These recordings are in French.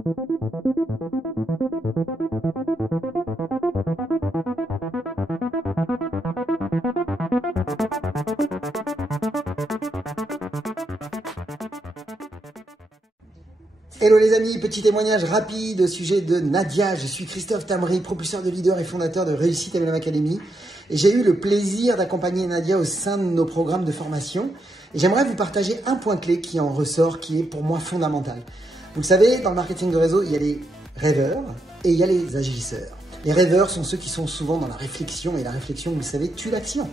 Hello les amis, petit témoignage rapide au sujet de Nadia. Je suis Christophe Tamry, propulseur de leader et fondateur de Réussite MLM Academy. Et j'ai eu le plaisir d'accompagner Nadia au sein de nos programmes de formation. Et j'aimerais vous partager un point clé qui en ressort, qui est pour moi fondamental. Vous le savez, dans le marketing de réseau, il y a les rêveurs et il y a les agisseurs. Les rêveurs sont ceux qui sont souvent dans la réflexion, et la réflexion, vous le savez, tue l'action.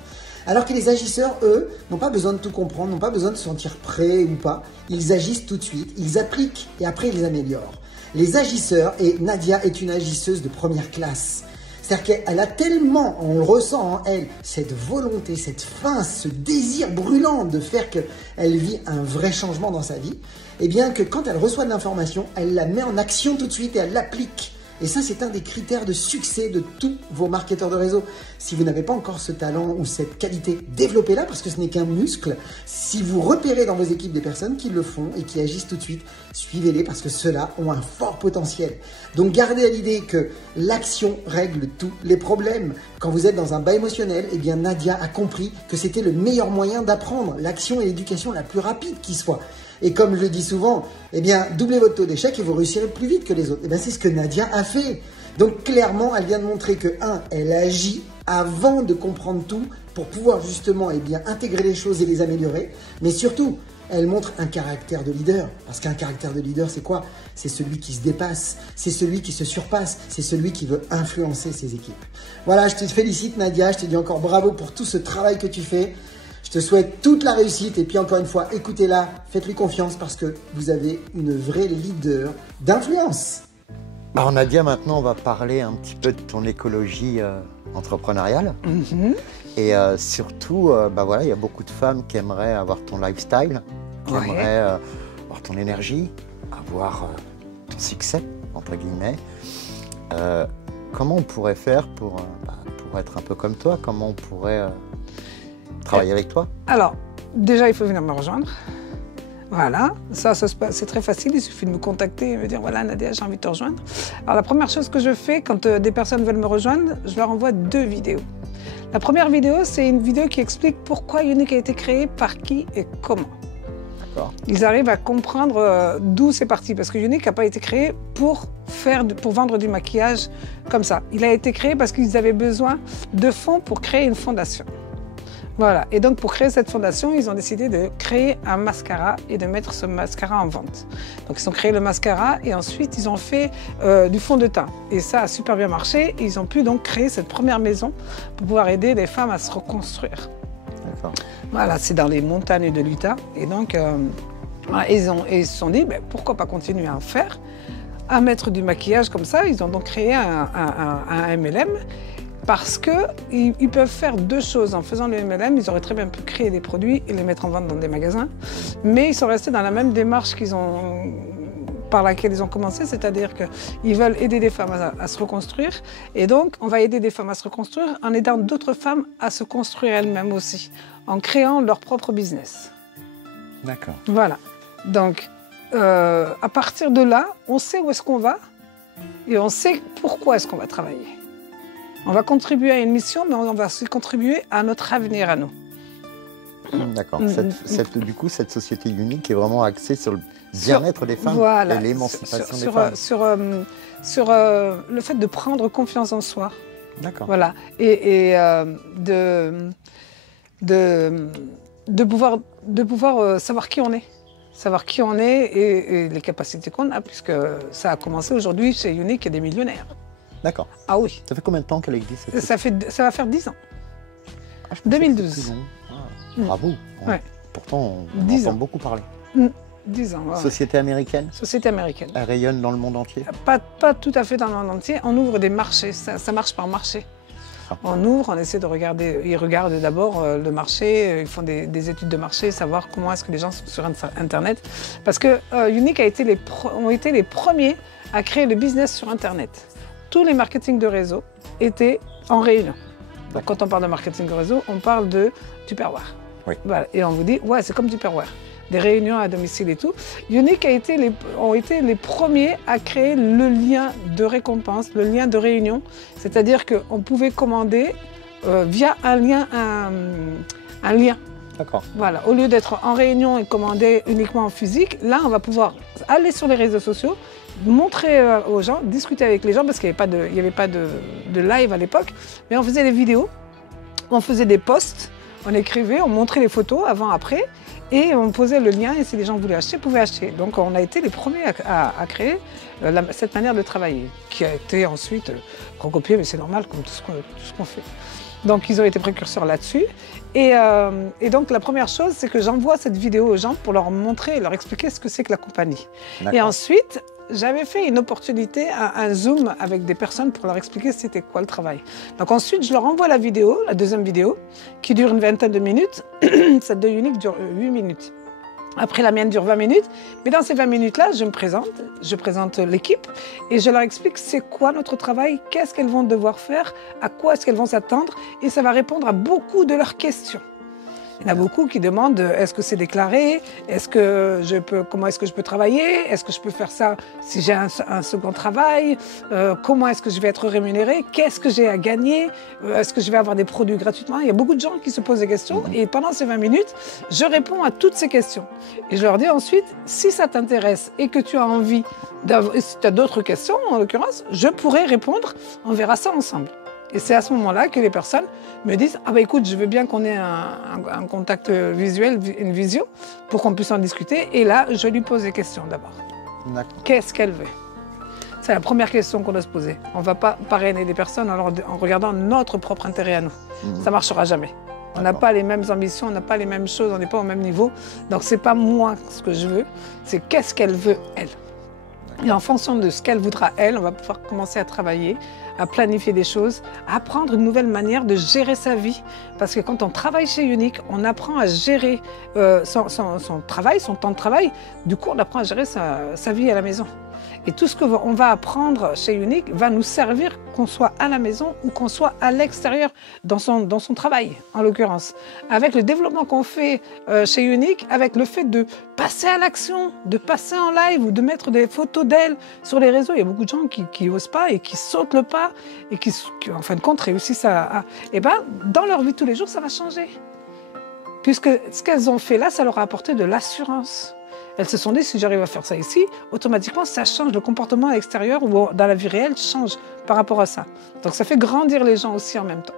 Alors que les agisseurs, eux, n'ont pas besoin de tout comprendre, n'ont pas besoin de se sentir prêts ou pas. Ils agissent tout de suite, ils appliquent et après ils améliorent. Les agisseurs, et Nadia est une agisseuse de première classe. C'est-à-dire qu'elle a tellement, on le ressent en elle, cette volonté, cette faim, ce désir brûlant de faire qu'elle vit un vrai changement dans sa vie, et bien que quand elle reçoit de l'information, elle la met en action tout de suite et elle l'applique. Et ça, c'est un des critères de succès de tous vos marketeurs de réseau. Si vous n'avez pas encore ce talent ou cette qualité, développez-la parce que ce n'est qu'un muscle. Si vous repérez dans vos équipes des personnes qui le font et qui agissent tout de suite, suivez-les parce que ceux-là ont un fort potentiel. Donc gardez à l'idée que l'action règle tous les problèmes. Quand vous êtes dans un bas émotionnel, eh bien Nadia a compris que c'était le meilleur moyen d'apprendre. L'action et l'éducation la plus rapide qui soit. Et comme je le dis souvent, eh bien, doublez votre taux d'échec et vous réussirez plus vite que les autres. Eh bien, c'est ce que Nadia a fait. Donc, clairement, elle vient de montrer que, elle agit avant de comprendre tout pour pouvoir justement, eh bien, intégrer les choses et les améliorer. Mais surtout, elle montre un caractère de leader. Parce qu'un caractère de leader, c'est quoi? C'est celui qui se dépasse, c'est celui qui se surpasse, c'est celui qui veut influencer ses équipes. Voilà, je te félicite Nadia, je te dis encore bravo pour tout ce travail que tu fais. Je te souhaite toute la réussite et puis encore une fois, écoutez-la, faites-lui confiance parce que vous avez une vraie leader d'influence. Alors Nadia, maintenant on va parler un petit peu de ton écologie entrepreneuriale. Et surtout, voilà, il y a beaucoup de femmes qui aimeraient avoir ton lifestyle, qui aimeraient avoir ton énergie, avoir ton succès, entre guillemets. Comment on pourrait faire pour être un peu comme toi? Comment on pourrait travailler avec toi? Alors, déjà, il faut venir me rejoindre. Voilà, ça c'est très facile, il suffit de me contacter et me dire « Voilà Nadia, j'ai envie de te rejoindre ». Alors la première chose que je fais quand des personnes veulent me rejoindre, je leur envoie 2 vidéos. La première vidéo, c'est une vidéo qui explique pourquoi Unique a été créé, par qui et comment. Ils arrivent à comprendre d'où c'est parti, parce que Unique n'a pas été créé pour vendre du maquillage comme ça. Il a été créé parce qu'ils avaient besoin de fonds pour créer une fondation. Voilà, et donc pour créer cette fondation, ils ont décidé de créer un mascara et de mettre ce mascara en vente. Donc ils ont créé le mascara et ensuite ils ont fait du fond de teint. Et ça a super bien marché. Et ils ont pu donc créer cette première maison pour pouvoir aider les femmes à se reconstruire. Voilà, c'est dans les montagnes de l'Utah. Et donc ils se sont dit, pourquoi pas continuer à en faire, à mettre du maquillage comme ça. Ils ont donc créé un MLM. Parce qu'ils peuvent faire 2 choses. En faisant le MLM, ils auraient très bien pu créer des produits et les mettre en vente dans des magasins. Mais ils sont restés dans la même démarche par laquelle ils ont commencé, c'est-à-dire qu'ils veulent aider des femmes à se reconstruire. Et donc, on va aider des femmes à se reconstruire en aidant d'autres femmes à se construire elles-mêmes aussi, en créant leur propre business. D'accord. Voilà. Donc, à partir de là, on sait où est-ce qu'on va et on sait pourquoi est-ce qu'on va travailler. On va contribuer à une mission, mais on va aussi contribuer à notre avenir à nous. D'accord. Du coup, cette société Unique est vraiment axée sur le bien-être des femmes et l'émancipation des femmes. Sur le fait de prendre confiance en soi. D'accord. Voilà. Et de pouvoir savoir qui on est. Savoir qui on est et les capacités qu'on a, puisque ça a commencé aujourd'hui chez Unique, il y a des millionnaires. D'accord. Ah oui. Ça fait combien de temps qu'elle existe? Ça va faire 10 ans. 2012. Bravo. Ouais. Pourtant, on entend beaucoup parler. 10 ans. Société américaine? Société américaine. Elle rayonne dans le monde entier? Pas tout à fait dans le monde entier. On ouvre des marchés. Ça marche par marché. On ouvre, on essaie de regarder. Ils regardent d'abord le marché, ils font des études de marché, savoir comment est-ce que les gens sont sur Internet. Parce que Unique ont été les premiers à créer le business sur Internet. Tous les marketing de réseau étaient en réunion. Donc, quand on parle de marketing de réseau, on parle de Tupperware. Oui. Voilà. Et on vous dit, ouais, c'est comme Tupperware. des réunions à domicile et tout. Unique ont été les premiers à créer le lien de récompense, le lien de réunion. C'est-à-dire qu'on pouvait commander via un lien. D'accord. Voilà, au lieu d'être en réunion et commander uniquement en physique, là on va pouvoir aller sur les réseaux sociaux, montrer aux gens, discuter avec les gens, parce qu'il n'y avait pas de live à l'époque, mais on faisait des vidéos, on faisait des posts, on écrivait, on montrait les photos avant, après, et on posait le lien, et si les gens voulaient acheter, ils pouvaient acheter. Donc on a été les premiers à créer cette manière de travailler, qui a été ensuite recopiée, mais c'est normal, comme tout ce qu'on fait. Donc ils ont été précurseurs là-dessus. Et donc la première chose, c'est que j'envoie cette vidéo aux gens pour leur montrer et leur expliquer ce que c'est que la compagnie. Et ensuite, j'avais fait une opportunité, un Zoom avec des personnes pour leur expliquer c'était quoi le travail. Donc ensuite, je leur envoie la vidéo, la deuxième vidéo, qui dure une vingtaine de minutes. Celle de Unique dure 8 minutes. Après, la mienne dure 20 minutes. Mais dans ces 20 minutes-là, je présente l'équipe et je leur explique c'est quoi notre travail, qu'est-ce qu'elles vont devoir faire, à quoi est-ce qu'elles vont s'attendre. Et ça va répondre à beaucoup de leurs questions. Il y en a beaucoup qui demandent est-ce que c'est déclaré, comment est-ce que je peux travailler, est-ce que je peux faire ça si j'ai un second travail, comment est-ce que je vais être rémunéré, qu'est-ce que j'ai à gagner, est-ce que je vais avoir des produits gratuitement. Il y a beaucoup de gens qui se posent des questions et pendant ces 20 minutes, je réponds à toutes ces questions. Et je leur dis ensuite, si ça t'intéresse et que tu as envie, si tu as d'autres questions en l'occurrence, je pourrais répondre, on verra ça ensemble. Et c'est à ce moment-là que les personnes me disent « Ah bah écoute, je veux bien qu'on ait un contact visuel, une visio, pour qu'on puisse en discuter. » Et là, je lui pose des questions d'abord. Qu'est-ce qu'elle veut? C'est la première question qu'on doit se poser. On ne va pas parrainer des personnes en regardant notre propre intérêt à nous. Ça ne marchera jamais. On n'a pas les mêmes ambitions, on n'a pas les mêmes choses, on n'est pas au même niveau. Donc ce n'est pas moi ce que je veux, c'est qu'est-ce qu'elle veut elle. Et en fonction de ce qu'elle voudra elle, on va pouvoir commencer à travailler, à planifier des choses, à apprendre une nouvelle manière de gérer sa vie. Parce que quand on travaille chez Unique, on apprend à gérer son travail, son temps de travail. Du coup, on apprend à gérer sa vie à la maison. Et tout ce qu'on va apprendre chez Unique va nous servir qu'on soit à la maison ou qu'on soit à l'extérieur, dans son travail, en l'occurrence. Avec le développement qu'on fait chez Unique, avec le fait de passer à l'action, de passer en live ou de mettre des photos d'elle sur les réseaux, il y a beaucoup de gens qui n'osent pas et qui sautent le pas et qui en fin de compte, réussissent Et ben, dans leur vie de tous les jours, ça va changer. Puisque ce qu'elles ont fait là, ça leur a apporté de l'assurance. Elles se sont dit, si j'arrive à faire ça ici, automatiquement, ça change. Le comportement à l'extérieur ou dans la vie réelle change par rapport à ça. Donc, ça fait grandir les gens aussi en même temps.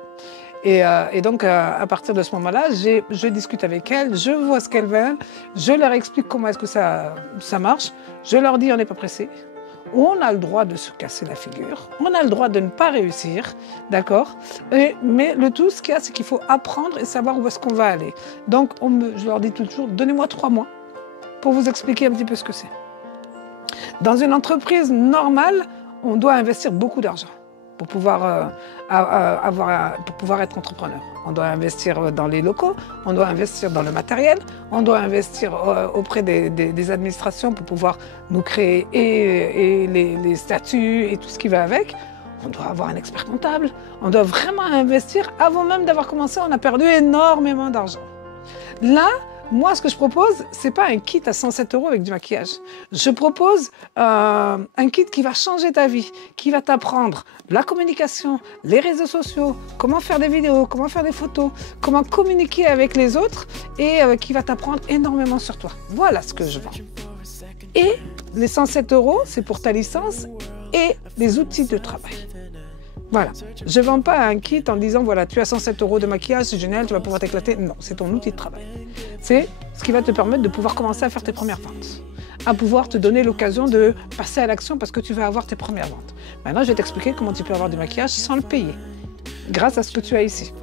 Et donc, à partir de ce moment-là, je discute avec elles, je vois ce qu'elles veulent, je leur explique comment est-ce que ça marche. Je leur dis, on n'est pas pressé. On a le droit de se casser la figure, on a le droit de ne pas réussir, d'accord? Mais le tout, ce qu'il y a, c'est qu'il faut apprendre et savoir où est-ce qu'on va aller. Donc, je leur dis toujours, donnez-moi 3 mois. Pour vous expliquer un petit peu ce que c'est. Dans une entreprise normale, on doit investir beaucoup d'argent pour pouvoir être entrepreneur. On doit investir dans les locaux, on doit investir dans le matériel, on doit investir auprès des administrations pour pouvoir nous créer et les statuts et tout ce qui va avec. On doit avoir un expert comptable, on doit vraiment investir. Avant même d'avoir commencé, on a perdu énormément d'argent. Là, moi, ce que je propose, ce n'est pas un kit à 107 € avec du maquillage. Je propose un kit qui va changer ta vie, qui va t'apprendre la communication, les réseaux sociaux, comment faire des vidéos, comment faire des photos, comment communiquer avec les autres et qui va t'apprendre énormément sur toi. Voilà ce que je vends. Et les 107 €, c'est pour ta licence et les outils de travail. Voilà, je ne vends pas un kit en disant voilà, tu as 107 € de maquillage, c'est génial, tu vas pouvoir t'éclater. Non, c'est ton outil de travail. C'est ce qui va te permettre de pouvoir commencer à faire tes premières ventes, à pouvoir te donner l'occasion de passer à l'action parce que tu vas avoir tes premières ventes. Maintenant, je vais t'expliquer comment tu peux avoir du maquillage sans le payer, grâce à ce que tu as ici.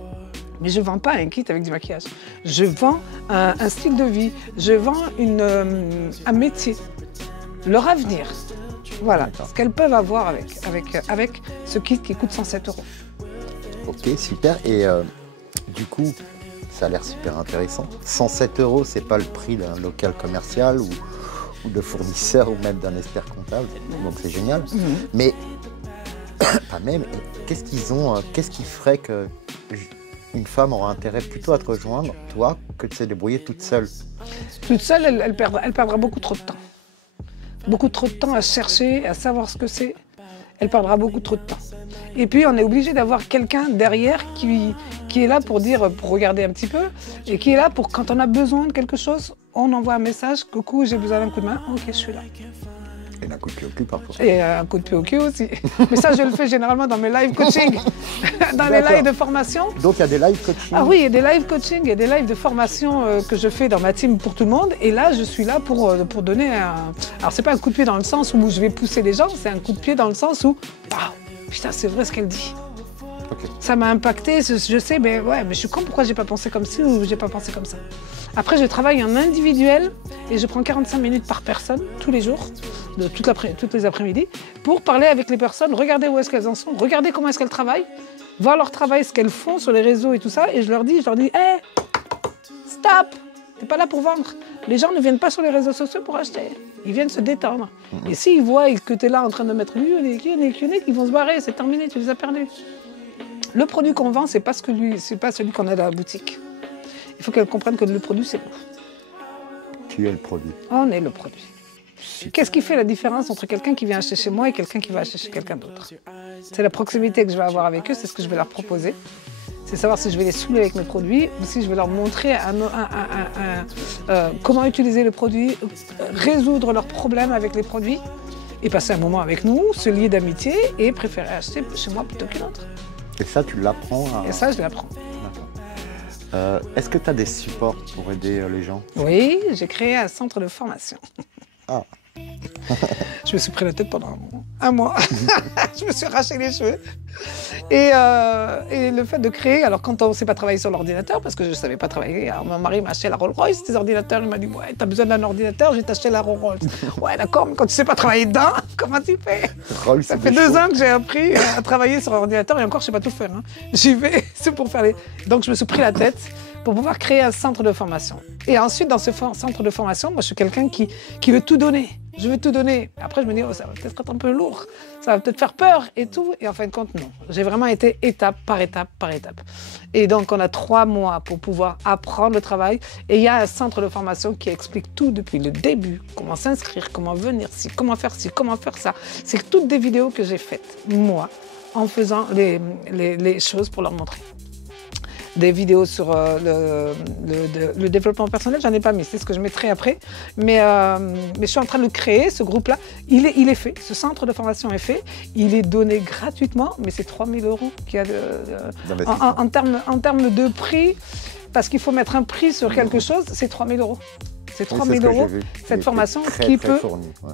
Mais je ne vends pas un kit avec du maquillage. Je vends un style de vie, je vends un métier, leur avenir. Voilà, ce qu'elles peuvent avoir avec ce kit qui coûte 107 €. Ok, super. Et du coup, ça a l'air super intéressant. 107 €, c'est pas le prix d'un local commercial ou de fournisseur ou même d'un expert comptable. Donc c'est génial. Mais pas même. Qu'est-ce qui ferait que une femme aura intérêt plutôt à te rejoindre, toi, que de se débrouiller toute seule. Toute seule, elle perdra beaucoup trop de temps. Beaucoup trop de temps à chercher, à savoir ce que c'est. Elle perdra beaucoup trop de temps. Et puis, on est obligé d'avoir quelqu'un derrière qui est là pour dire, pour regarder un petit peu, et qui est là pour, quand on a besoin de quelque chose, on envoie un message, coucou, j'ai besoin d'un coup de main, ok, je suis là. Et d'un coup de pied au cul parfois. Et un coup de pied au cul aussi. Mais ça, je le fais généralement dans mes live coaching, dans les lives de formation. Donc, il y a des live coaching. Ah oui, il y a des live coaching, il y a des lives de formation que je fais dans ma team pour tout le monde. Et là, je suis là pour donner un... Alors, c'est pas un coup de pied dans le sens où je vais pousser les gens, c'est un coup de pied dans le sens où... Waouh, putain, c'est vrai ce qu'elle dit. Okay. Ça m'a impacté, je sais, mais ouais, mais je suis con, pourquoi j'ai pas pensé comme ci ou j'ai pas pensé comme ça. Après, je travaille en individuel et je prends 45 minutes par personne, tous les jours, toutes les après-midi, pour parler avec les personnes, regarder où est-ce qu'elles en sont, regarder comment est-ce qu'elles travaillent, voir leur travail, ce qu'elles font sur les réseaux et tout ça, et je leur dis, hey, stop, t'es pas là pour vendre. Les gens ne viennent pas sur les réseaux sociaux pour acheter, ils viennent se détendre. Et s'ils voient que t'es là en train de mettre unique, ils vont se barrer, c'est terminé, tu les as perdus. Le produit qu'on vend, c'est pas celui qu'on a dans la boutique. Il faut qu'elles comprennent que le produit, c'est nous. Tu es le produit. On est le produit. Qu'est-ce qui fait la différence entre quelqu'un qui vient acheter chez moi et quelqu'un qui va acheter chez quelqu'un d'autre? C'est la proximité que je vais avoir avec eux, c'est ce que je vais leur proposer. C'est savoir si je vais les saouler avec mes produits ou si je vais leur montrer comment utiliser le produit, résoudre leurs problèmes avec les produits et passer un moment avec nous, se lier d'amitié et préférer acheter chez moi plutôt qu'une autre. Et ça, tu l'apprends à... Et ça, je l'apprends. Est-ce que tu as des supports pour aider les gens? Oui, j'ai créé un centre de formation. Ah. Je me suis pris la tête pendant un mois. Je me suis arraché les cheveux. Et le fait de créer, alors quand on ne sait pas travailler sur l'ordinateur, parce que je ne savais pas travailler, alors mon mari m'a acheté la Rolls-Royce, des ordinateurs, il m'a dit, ouais, t'as besoin d'un ordinateur, j'ai acheté la Rolls-Royce. Ouais, d'accord, mais quand tu ne sais pas travailler dedans, comment tu fais? Ça fait 2 ans que j'ai appris à travailler sur l'ordinateur et encore, je ne sais pas tout faire. Hein. J'y vais, c'est pour faire les... Donc, je me suis pris la tête pour pouvoir créer un centre de formation. Et ensuite, dans ce centre de formation, moi, je suis quelqu'un qui veut tout donner. Je veux tout donner. Après, je me dis, oh, ça va peut-être être un peu lourd, ça va peut-être faire peur et tout. Et en fin de compte, non. J'ai vraiment été étape par étape par étape. Et donc, on a 3 mois pour pouvoir apprendre le travail. Et il y a un centre de formation qui explique tout depuis le début. Comment s'inscrire, comment venir ci, comment faire ça. C'est toutes des vidéos que j'ai faites, moi, en faisant les choses pour leur montrer. Des vidéos sur le développement personnel, j'en ai pas mis, c'est ce que je mettrai après. Mais je suis en train de créer ce groupe-là. Il est fait, ce centre de formation est fait. Il est donné gratuitement, mais c'est 3 000 € qu'il y a en termes de prix, parce qu'il faut mettre un prix sur quelque chose, c'est 3 000 €. C'est 3 000 € cette formation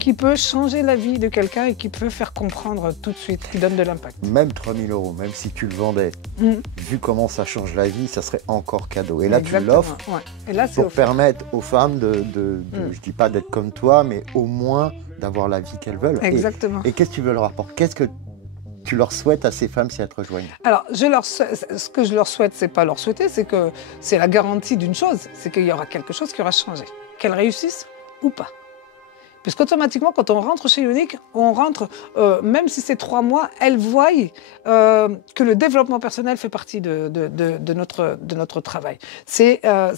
qui peut changer la vie de quelqu'un et qui peut faire comprendre tout de suite, qui donne de l'impact. Même 3 000 €, même si tu le vendais, vu comment ça change la vie, ça serait encore cadeau. Et là, tu l'offres pour permettre aux femmes je dis pas d'être comme toi, mais au moins d'avoir la vie qu'elles veulent. Exactement. Et qu'est-ce que tu veux leur apporter? Qu'est-ce que tu leur souhaites à ces femmes si elles te rejoignent? Alors, ce que je leur souhaite, c'est pas leur souhaiter, c'est que c'est la garantie d'une chose, c'est qu'il y aura quelque chose qui aura changé. Qu'elles réussissent ou pas. Puisqu'automatiquement, quand on rentre chez Unique, on rentre, même si c'est 3 mois, elles voient que le développement personnel fait partie de notre travail. C'est pas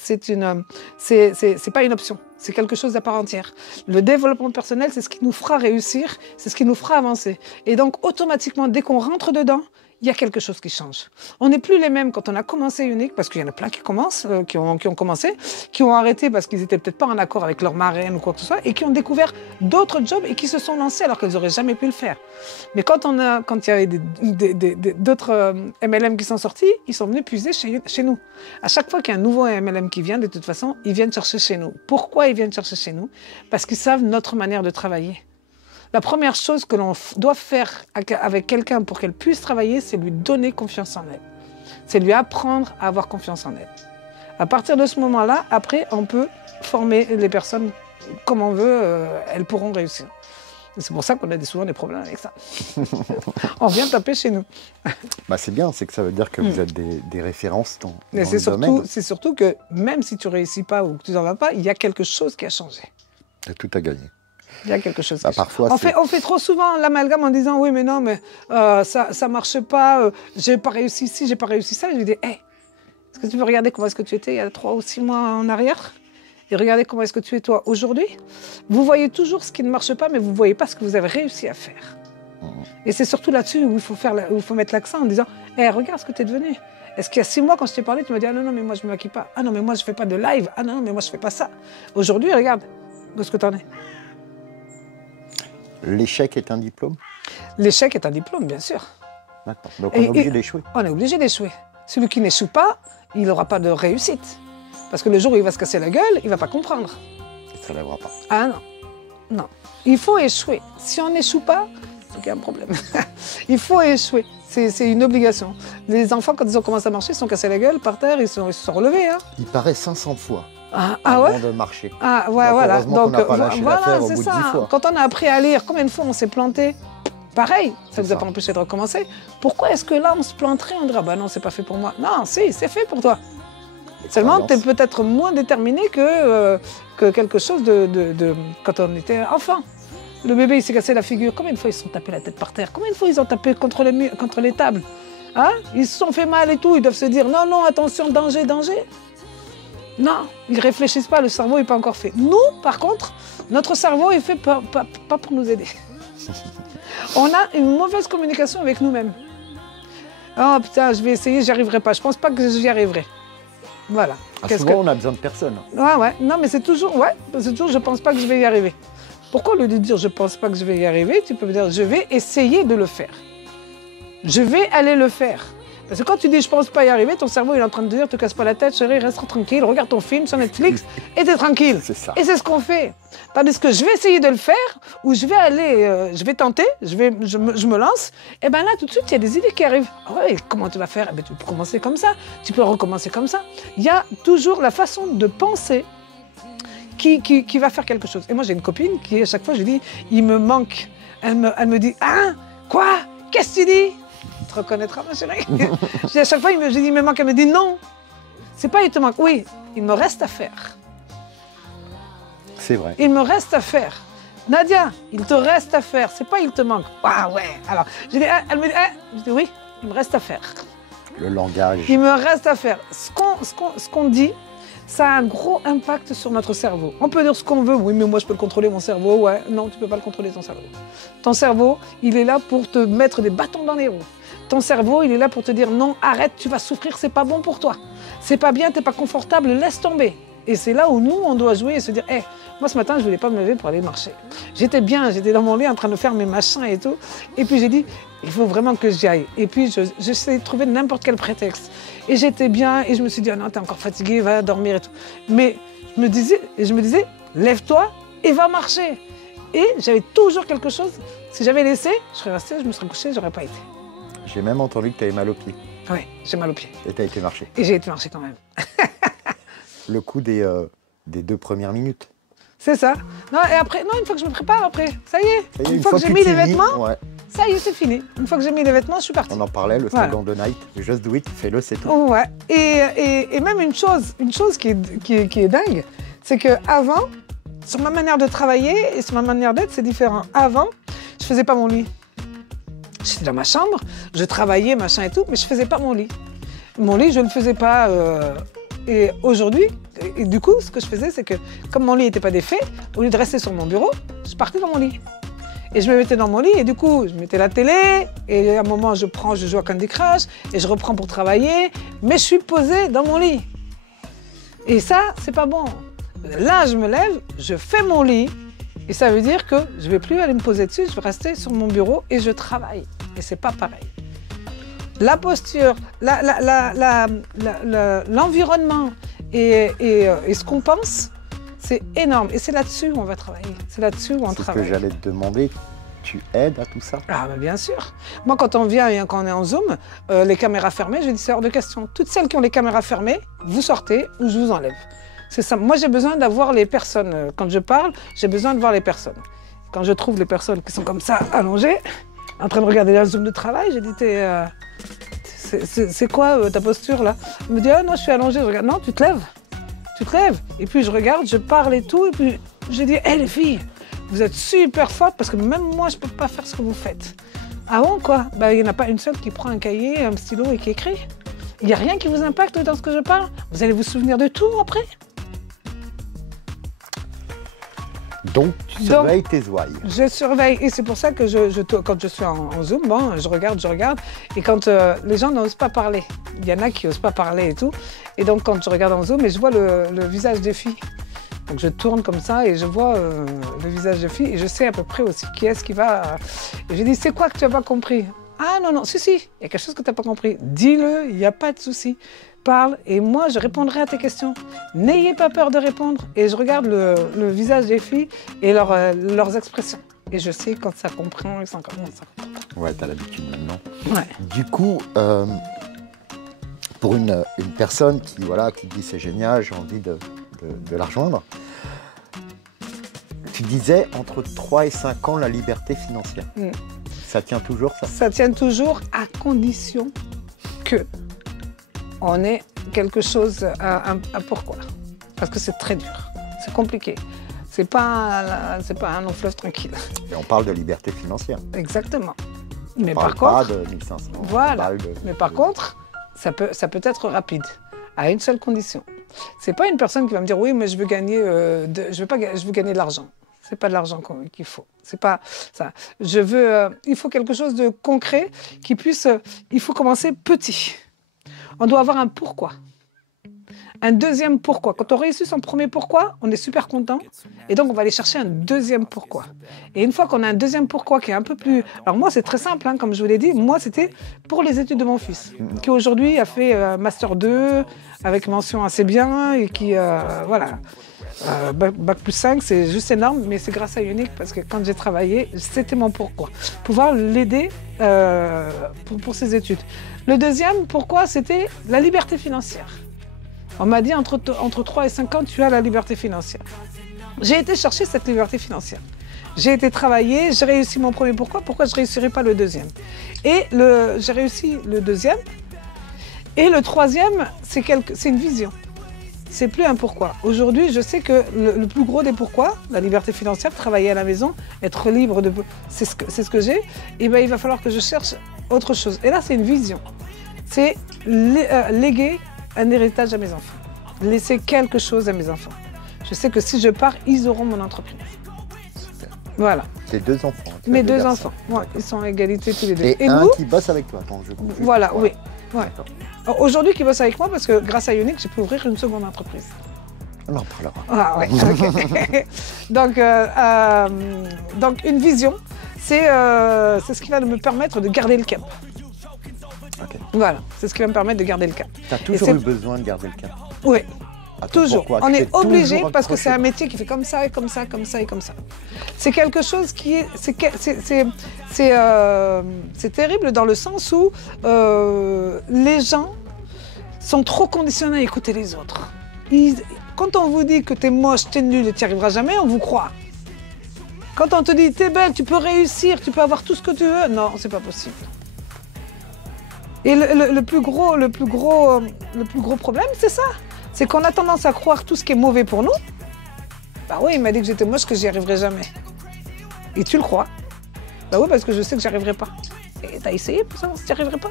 une option, c'est quelque chose d'à part entière. Le développement personnel, c'est ce qui nous fera réussir, c'est ce qui nous fera avancer. Et donc, automatiquement, dès qu'on rentre dedans, il y a quelque chose qui change. On n'est plus les mêmes quand on a commencé Unique, parce qu'il y en a plein qui commencent, qui ont commencé, qui ont arrêté parce qu'ils n'étaient peut-être pas en accord avec leur marraine ou quoi que ce soit, et qui ont découvert d'autres jobs et qui se sont lancés alors qu'ils n'auraient jamais pu le faire. Mais quand il y avait d'autres MLM qui sont sortis, ils sont venus puiser chez nous. À chaque fois qu'il y a un nouveau MLM qui vient, de toute façon, ils viennent chercher chez nous. Pourquoi ils viennent chercher chez nous? Parce qu'ils savent notre manière de travailler. La première chose que l'on doit faire avec quelqu'un pour qu'elle puisse travailler, c'est lui donner confiance en elle. C'est lui apprendre à avoir confiance en elle. À partir de ce moment-là, après, on peut former les personnes comme on veut, elles pourront réussir. C'est pour ça qu'on a souvent des problèmes avec ça. On vient taper chez nous. C'est bien, c'est que ça veut dire que vous êtes des références dans le domaine. C'est surtout que même si tu ne réussis pas ou que tu n'en vas pas, il y a quelque chose qui a changé. Et tout a gagné. Il y a quelque chose. Parfois, on fait trop souvent l'amalgame en disant oui, mais non, mais ça marche pas, j'ai pas réussi ci, j'ai pas réussi ça. Et je lui dis, Est-ce que tu peux regarder comment est-ce que tu étais il y a 3 ou 6 mois en arrière? Et regardez comment est-ce que tu es toi aujourd'hui. Vous voyez toujours ce qui ne marche pas, mais vous ne voyez pas ce que vous avez réussi à faire. Et c'est surtout là-dessus où il faut mettre l'accent en disant hey, regarde ce que tu es devenu. Est-ce qu'il y a 6 mois, quand je t'ai parlé, tu m'as dit ah non, non, mais moi je ne me maquille pas. Ah non, mais moi je ne fais pas de live. Ah non, mais moi je ne fais pas ça. Aujourd'hui, regarde, où est-ce que tu en es? L'échec est un diplôme? L'échec est un diplôme, bien sûr. D'accord. Donc on est obligé d'échouer. On est obligé d'échouer. Celui qui n'échoue pas, il n'aura pas de réussite. Parce que le jour où il va se casser la gueule, il ne va pas comprendre. Il ne se relèvera pas. Ah non, non. Il faut échouer. Si on n'échoue pas, c'est qu'il y a un problème. Il faut échouer. C'est une obligation. Les enfants, quand ils ont commencé à marcher, ils se sont cassés la gueule par terre, ils se sont relevés. Hein. Il paraît 500 fois ouais avant de marcher. Ah ouais, donc, voilà. Donc, on n'a pas lâché l'affaire au bout de 10 fois. Quand on a appris à lire, combien de fois on s'est planté? Pareil, ça ne vous a pas empêché de recommencer. Pourquoi est-ce que là, on se planterait? On dirait, bah non, c'est pas fait pour moi. Non, si, c'est fait pour toi. Seulement, tu es peut-être moins déterminé que quelque chose de quand on était enfant. Le bébé, il s'est cassé la figure. Combien de fois ils se sont tapés la tête par terre? Combien de fois ils ont tapé contre les tables? Hein? Ils se sont fait mal et tout. Ils doivent se dire, non, non, attention, danger, danger. Non, ils ne réfléchissent pas. Le cerveau n'est pas encore fait. Nous, par contre, notre cerveau est fait pas pour nous aider. On a une mauvaise communication avec nous-mêmes. Oh putain, je vais essayer, j'y arriverai pas. Je pense pas que j'y arriverai. Voilà. Souvent, on a besoin de personne. Ouais. Non, mais c'est toujours, je pense pas que je vais y arriver. Pourquoi au lieu de dire je pense pas que je vais y arriver, tu peux me dire je vais essayer de le faire. Je vais aller le faire. Parce que quand tu dis je pense pas y arriver, ton cerveau il est en train de te dire te casse pas la tête, chérie, reste tranquille, regarde ton film sur Netflix et t'es tranquille. C'est ça. Et c'est ce qu'on fait. Tandis que je vais essayer de le faire, ou je vais aller, je vais tenter, je me lance, et bien là tout de suite il y a des idées qui arrivent. Ah ouais, comment tu vas faire? Eh ben, tu peux commencer comme ça, tu peux recommencer comme ça. Il y a toujours la façon de penser qui va faire quelque chose. Et moi j'ai une copine qui à chaque fois je dis il me manque. Elle me dit hein? Quoi? Qu'est-ce que tu dis? Tu te reconnaîtras, ma chérie. Je dis à chaque fois, je dis, il me manque. Elle me dit, non, c'est pas il te manque. Oui, il me reste à faire. C'est vrai. Il me reste à faire. Nadia, il te reste à faire. C'est pas il te manque. Ah ouais. Alors, je dis, elle me dit, je dis, oui, il me reste à faire. Le langage. Il me reste à faire. Ce qu'on dit, ça a un gros impact sur notre cerveau. On peut dire ce qu'on veut. Oui, mais moi, je peux le contrôler, mon cerveau. Ouais, non, tu peux pas le contrôler, ton cerveau. Ton cerveau, il est là pour te mettre des bâtons dans les roues. Ton cerveau, il est là pour te dire non, arrête, tu vas souffrir, c'est pas bon pour toi. C'est pas bien, t'es pas confortable, laisse tomber. Et c'est là où nous, on doit jouer et se dire, moi ce matin, je voulais pas me lever pour aller marcher. J'étais bien, j'étais dans mon lit en train de faire mes machins et tout. Et puis j'ai dit, il faut vraiment que j'y aille. Et puis j'essayais de trouver n'importe quel prétexte. Et j'étais bien et je me suis dit, non, t'es encore fatigué, va dormir et tout. Mais je me disais, lève-toi et va marcher. Et j'avais toujours quelque chose. Si j'avais laissé, je serais restée, je me serais couchée, j'aurais pas été. J'ai même entendu que tu avais mal aux pieds. Oui, j'ai mal aux pieds. Et tu as été marcher. Et j'ai été marcher quand même. Le coup des 2 premières minutes. C'est ça. Non, et après, non, une fois que je me prépare, après, ça y est. Une fois que j'ai mis les vêtements, ouais. ça y est, c'est fini. Une fois que j'ai mis les vêtements, je suis partie. On en parlait, le slogan de Night, Just do it, fais-le, c'est tout. Ouais. Et même une chose qui est dingue, c'est qu'avant, sur ma manière de travailler et sur ma manière d'être, c'est différent. Avant, je faisais pas mon lit. J'étais dans ma chambre, je travaillais, machin et tout, mais je faisais pas mon lit. Mon lit, je ne le faisais pas. Et aujourd'hui, et du coup, ce que je faisais, c'est que comme mon lit n'était pas défait, au lieu de rester sur mon bureau, je partais dans mon lit. Et je me mettais dans mon lit et du coup, je mettais la télé et à un moment, je joue à Candy Crush et je reprends pour travailler, mais je suis posée dans mon lit. Et ça, c'est pas bon. Là, je me lève, je fais mon lit et ça veut dire que je vais plus aller me poser dessus, je vais rester sur mon bureau et je travaille. Et c'est pas pareil. La posture, l'environnement et ce qu'on pense, c'est énorme. Et c'est là-dessus où on va travailler. C'est là-dessus où on travaille. C'est ce que j'allais te demander. Tu aides à tout ça? Ah, mais bien sûr. Moi, quand on vient et quand on est en Zoom, les caméras fermées, je dis c'est hors de question. Toutes celles qui ont les caméras fermées, vous sortez ou je vous enlève. C'est ça. Moi, j'ai besoin d'avoir les personnes. Quand je parle, j'ai besoin de voir les personnes. Quand je trouve les personnes qui sont comme ça, allongées, en train de regarder la Zoom de travail, j'ai dit c'est quoi ta posture là? Elle me dit, ah non, je suis allongée. Je regarde, non, tu te lèves. Tu te lèves. Et puis je regarde, je parle et tout. Et puis je dis, hé les filles, vous êtes super fortes parce que même moi, je ne peux pas faire ce que vous faites. Ah bon, quoi? Il n'y en a pas une seule qui prend un cahier, un stylo et qui écrit. Il n'y a rien qui vous impacte dans ce que je parle? Vous allez vous souvenir de tout après? Donc, tu surveilles tes ouailles. Je surveille. Et c'est pour ça que quand je suis en Zoom, bon, je regarde. Et quand les gens n'osent pas parler, il y en a qui n'osent pas parler et tout. Et donc, quand je regarde en Zoom, et je vois le visage des filles. Donc, je tourne comme ça et je vois le visage des filles. Et je sais à peu près aussi qui est-ce qui va... Et je dis, c'est quoi que tu n'as pas compris? Ah non, non, si, il y a quelque chose que tu n'as pas compris. Dis-le, il n'y a pas de souci. Parle et moi, je répondrai à tes questions. N'ayez pas peur de répondre. Et je regarde le visage des filles et leurs expressions. Et je sais quand ça comprend et quand ça comprend. Ouais, t'as l'habitude maintenant. Ouais. Du coup, pour une personne qui dit c'est génial, j'ai envie de la rejoindre, tu disais entre 3 et 5 ans la liberté financière. Ça tient toujours, ça? Ça tient toujours à condition que on ait quelque chose à pourquoi. Parce que c'est très dur, c'est compliqué. C'est pas un long fleuve tranquille. Et on parle de liberté financière. Exactement. Mais on parle pas de 1500. Voilà. Mais par contre, ça peut être rapide, à une seule condition. C'est pas une personne qui va me dire oui, mais je veux gagner, je veux gagner de l'argent. C'est pas de l'argent qu'il faut. C'est pas ça. Il faut quelque chose de concret qui puisse. Il faut commencer petit. On doit avoir un pourquoi. Un deuxième pourquoi. Quand on réussit son premier pourquoi, on est super content. Et donc, on va aller chercher un deuxième pourquoi. Et une fois qu'on a un deuxième pourquoi qui est un peu plus... Alors moi, c'est très simple, hein, comme je vous l'ai dit. Moi, c'était pour les études de mon fils, qui aujourd'hui a fait Master 2, avec mention assez bien, et qui, voilà... Bac plus 5, c'est juste énorme, mais c'est grâce à Unique parce que quand j'ai travaillé, c'était mon pourquoi. Pouvoir l'aider pour ses études. Le deuxième pourquoi, c'était la liberté financière. On m'a dit entre 3 et 5 ans, tu as la liberté financière. J'ai été chercher cette liberté financière. J'ai été travailler, j'ai réussi mon premier pourquoi je ne réussirais pas le deuxième? Et j'ai réussi le deuxième. Et le troisième, c'est une vision. C'est plus un pourquoi. Aujourd'hui, je sais que le plus gros des pourquoi, la liberté financière, travailler à la maison, être libre de... C'est ce que j'ai. Et bien, il va falloir que je cherche autre chose. Et là, c'est une vision. C'est léguer un héritage à mes enfants. Laisser quelque chose à mes enfants. Je sais que si je pars, ils auront mon entreprise. Super. Voilà. Tes 2 enfants. Mes 2 enfants. Ouais, ils sont à égalité tous les 2. Et un qui bosse avec toi. Attends, voilà, oui. Ouais. Aujourd'hui, qui bosse avec moi parce que grâce à Unique, j'ai pu ouvrir une seconde entreprise. On en parlera. Ah ouais. Okay. Donc une vision, c'est ce qui va me permettre de garder le cap. Okay. Voilà, c'est ce qui va me permettre de garder le cap. Tu as toujours eu besoin de garder le cap? Oui. Toujours. On est obligé parce que c'est un métier métier qui fait comme ça et comme ça, comme ça et comme ça. C'est quelque chose qui est... C'est terrible dans le sens où les gens sont trop conditionnés à écouter les autres. Quand on vous dit que t'es moche, t'es nul et t'y arriveras jamais, on vous croit. Quand on te dit t'es belle, tu peux réussir, tu peux avoir tout ce que tu veux, non, c'est pas possible. Et le plus gros problème, c'est ça. C'est qu'on a tendance à croire tout ce qui est mauvais pour nous. Bah oui, il m'a dit que j'étais moche, que j'y arriverais jamais. Et tu le crois. Bah oui, parce que je sais que j'y arriverai pas. Et t'as essayé pour savoir si tu n'y arriverais pas?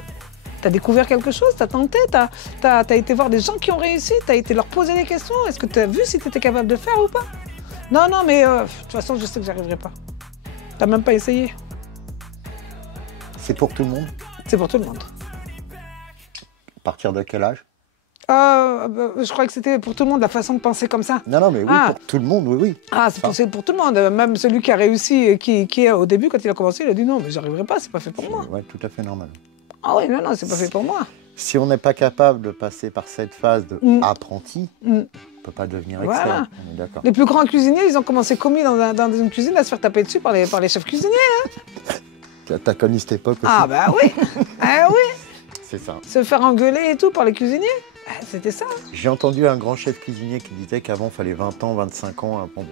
T'as découvert quelque chose, t'as tenté, t'as été voir des gens qui ont réussi, t'as été leur poser des questions. Est-ce que t'as vu si t'étais capable de faire ou pas? Non, non, mais de toute façon, je sais que j'y arriverai pas. T'as même pas essayé. C'est pour tout le monde? C'est pour tout le monde. À partir de quel âge? Je crois que c'était pour tout le monde la façon de penser comme ça. Non, non, mais oui, pour tout le monde, oui, oui. Ah, c'est pour tout le monde. Même celui qui a réussi, qui au début, quand il a commencé, il a dit non, mais j'arriverai pas, c'est pas fait pour moi. Oui, tout à fait normal. Ah oui, non, non, c'est pas fait pour moi. Si on n'est pas capable de passer par cette phase de apprenti, on ne peut pas devenir expert. Voilà. On est d'accord. Les plus grands cuisiniers, ils ont commencé commis dans une cuisine à se faire taper dessus par les chefs cuisiniers. Hein. T'as connu cette époque aussi? Ah bah oui, ah oui. C'est ça. Se faire engueuler et tout par les cuisiniers, c'était ça. J'ai entendu un grand chef cuisinier qui disait qu'avant, il fallait 20 ans, 25 ans avant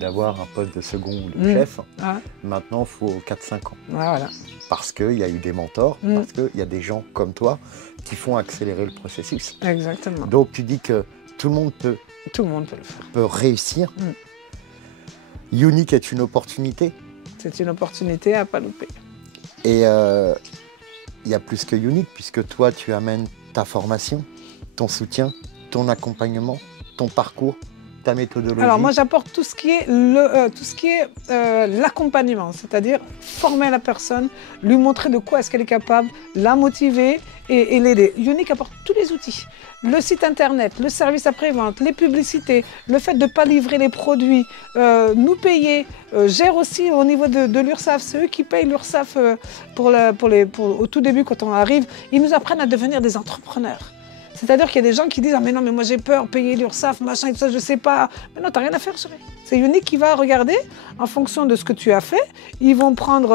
d'avoir un poste de second ou de chef. Ah. Maintenant, il faut 4-5 ans. Voilà. Parce qu'il y a eu des mentors, parce qu'il y a des gens comme toi qui font accélérer le processus. Exactement. Donc, tu dis que tout le monde peut... Tout le monde peut le faire. Peut réussir. Unique est une opportunité. C'est une opportunité à ne pas louper. Et il y a plus que Unique, puisque toi, tu amènes ta formation, ton soutien, ton accompagnement, ton parcours, ta méthodologie. Alors moi j'apporte tout ce qui est l'accompagnement, c'est-à-dire former la personne, lui montrer de quoi est-ce qu'elle est capable, la motiver et l'aider. Unique apporte tous les outils, le site internet, le service après-vente, les publicités, le fait de ne pas livrer les produits, nous payer, gère aussi au niveau de l'URSSAF, c'est eux qui payent l'URSSAF au tout début quand on arrive, ils nous apprennent à devenir des entrepreneurs. C'est-à-dire qu'il y a des gens qui disent « Ah mais non, mais moi j'ai peur, payer l'URSSAF, machin et tout ça, je sais pas. » Mais non, tu n'as rien à faire, chérie. C'est Unique qui va regarder en fonction de ce que tu as fait. Ils vont prendre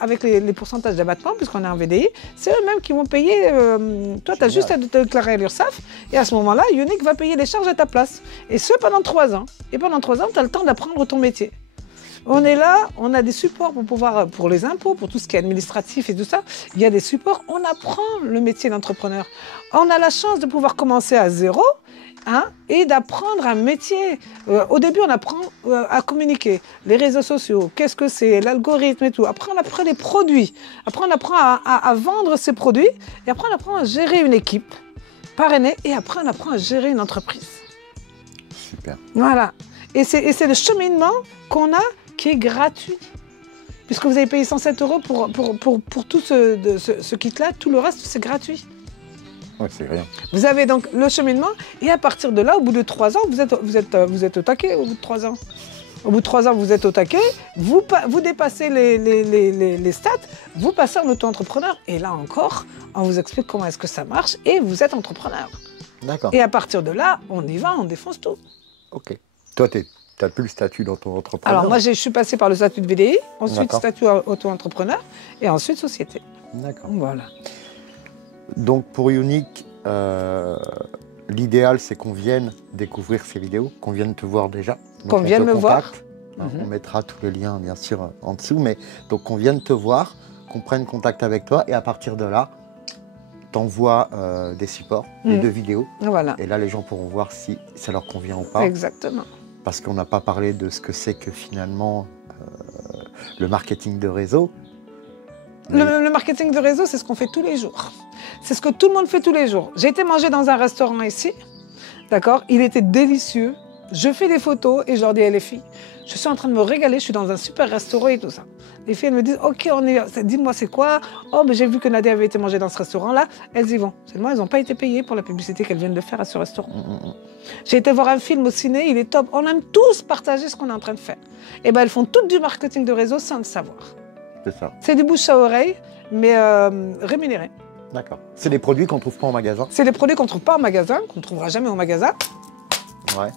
avec les pourcentages d'abattement, puisqu'on est en VDI, c'est eux-mêmes qui vont payer. Toi, tu as juste à te déclarer à l'URSSAF. Et à ce moment-là, Unique va payer les charges à ta place. Et ce, pendant 3 ans. Et pendant 3 ans, tu as le temps d'apprendre ton métier. On est là, on a des supports pour les impôts, pour tout ce qui est administratif et tout ça. Il y a des supports, on apprend le métier d'entrepreneur. On a la chance de pouvoir commencer à zéro et d'apprendre un métier. Au début, on apprend à communiquer, les réseaux sociaux, qu'est-ce que c'est, l'algorithme et tout. Après, on apprend les produits. Après, on apprend à vendre ces produits. Et après, on apprend à gérer une équipe parrainée. Et après, on apprend à gérer une entreprise. Super. Voilà. Et c'est le cheminement qu'on a qui est gratuit. Puisque vous avez payé 107 € pour tout ce kit-là, tout le reste, c'est gratuit. Ouais, c'est rien. Vous avez donc le cheminement, et à partir de là, au bout de 3 ans, vous êtes au taquet, au bout de 3 ans. Au bout de 3 ans, vous êtes au taquet, vous dépassez les stats, vous passez en auto-entrepreneur. Et là encore, on vous explique comment est-ce que ça marche, et vous êtes entrepreneur. D'accord. Et à partir de là, on y va, on défonce tout. Ok. Toi, tu n'as plus le statut d'auto-entrepreneur. Alors moi, je suis passée par le statut de VDI, ensuite D'accord. statut auto-entrepreneur, et ensuite société. D'accord. Voilà. Donc pour Unique, l'idéal c'est qu'on vienne découvrir ces vidéos, qu'on vienne te voir déjà. Donc, Qu'on vienne me voir. On mettra tous les liens bien sûr en dessous, mais donc qu'on vienne te voir, qu'on prenne contact avec toi et à partir de là, t'envoies des supports, des 2 vidéos. Voilà. Et là les gens pourront voir si ça leur convient ou pas. Exactement. Parce qu'on n'a pas parlé de ce que c'est que finalement le marketing de réseau. Le marketing de réseau, c'est ce qu'on fait tous les jours. C'est ce que tout le monde fait tous les jours. J'ai été manger dans un restaurant ici, d'accord? Il était délicieux. Je fais des photos et je leur dis à les filles, je suis en train de me régaler, je suis dans un super restaurant et tout ça. Les filles, elles me disent, ok, dis-moi c'est quoi? Oh, mais j'ai vu que Nadia avait été manger dans ce restaurant-là. Elles y vont. Seulement, elles n'ont pas été payées pour la publicité qu'elles viennent de faire à ce restaurant. J'ai été voir un film au ciné, il est top. On aime tous partager ce qu'on est en train de faire. Et bien, elles font toutes du marketing de réseau sans le savoir. C'est ça. C'est du bouche à oreille, mais rémunéré. D'accord. C'est des produits qu'on ne trouve pas en magasin. C'est des produits qu'on ne trouve pas en magasin, qu'on ne trouvera jamais au magasin. Ouais.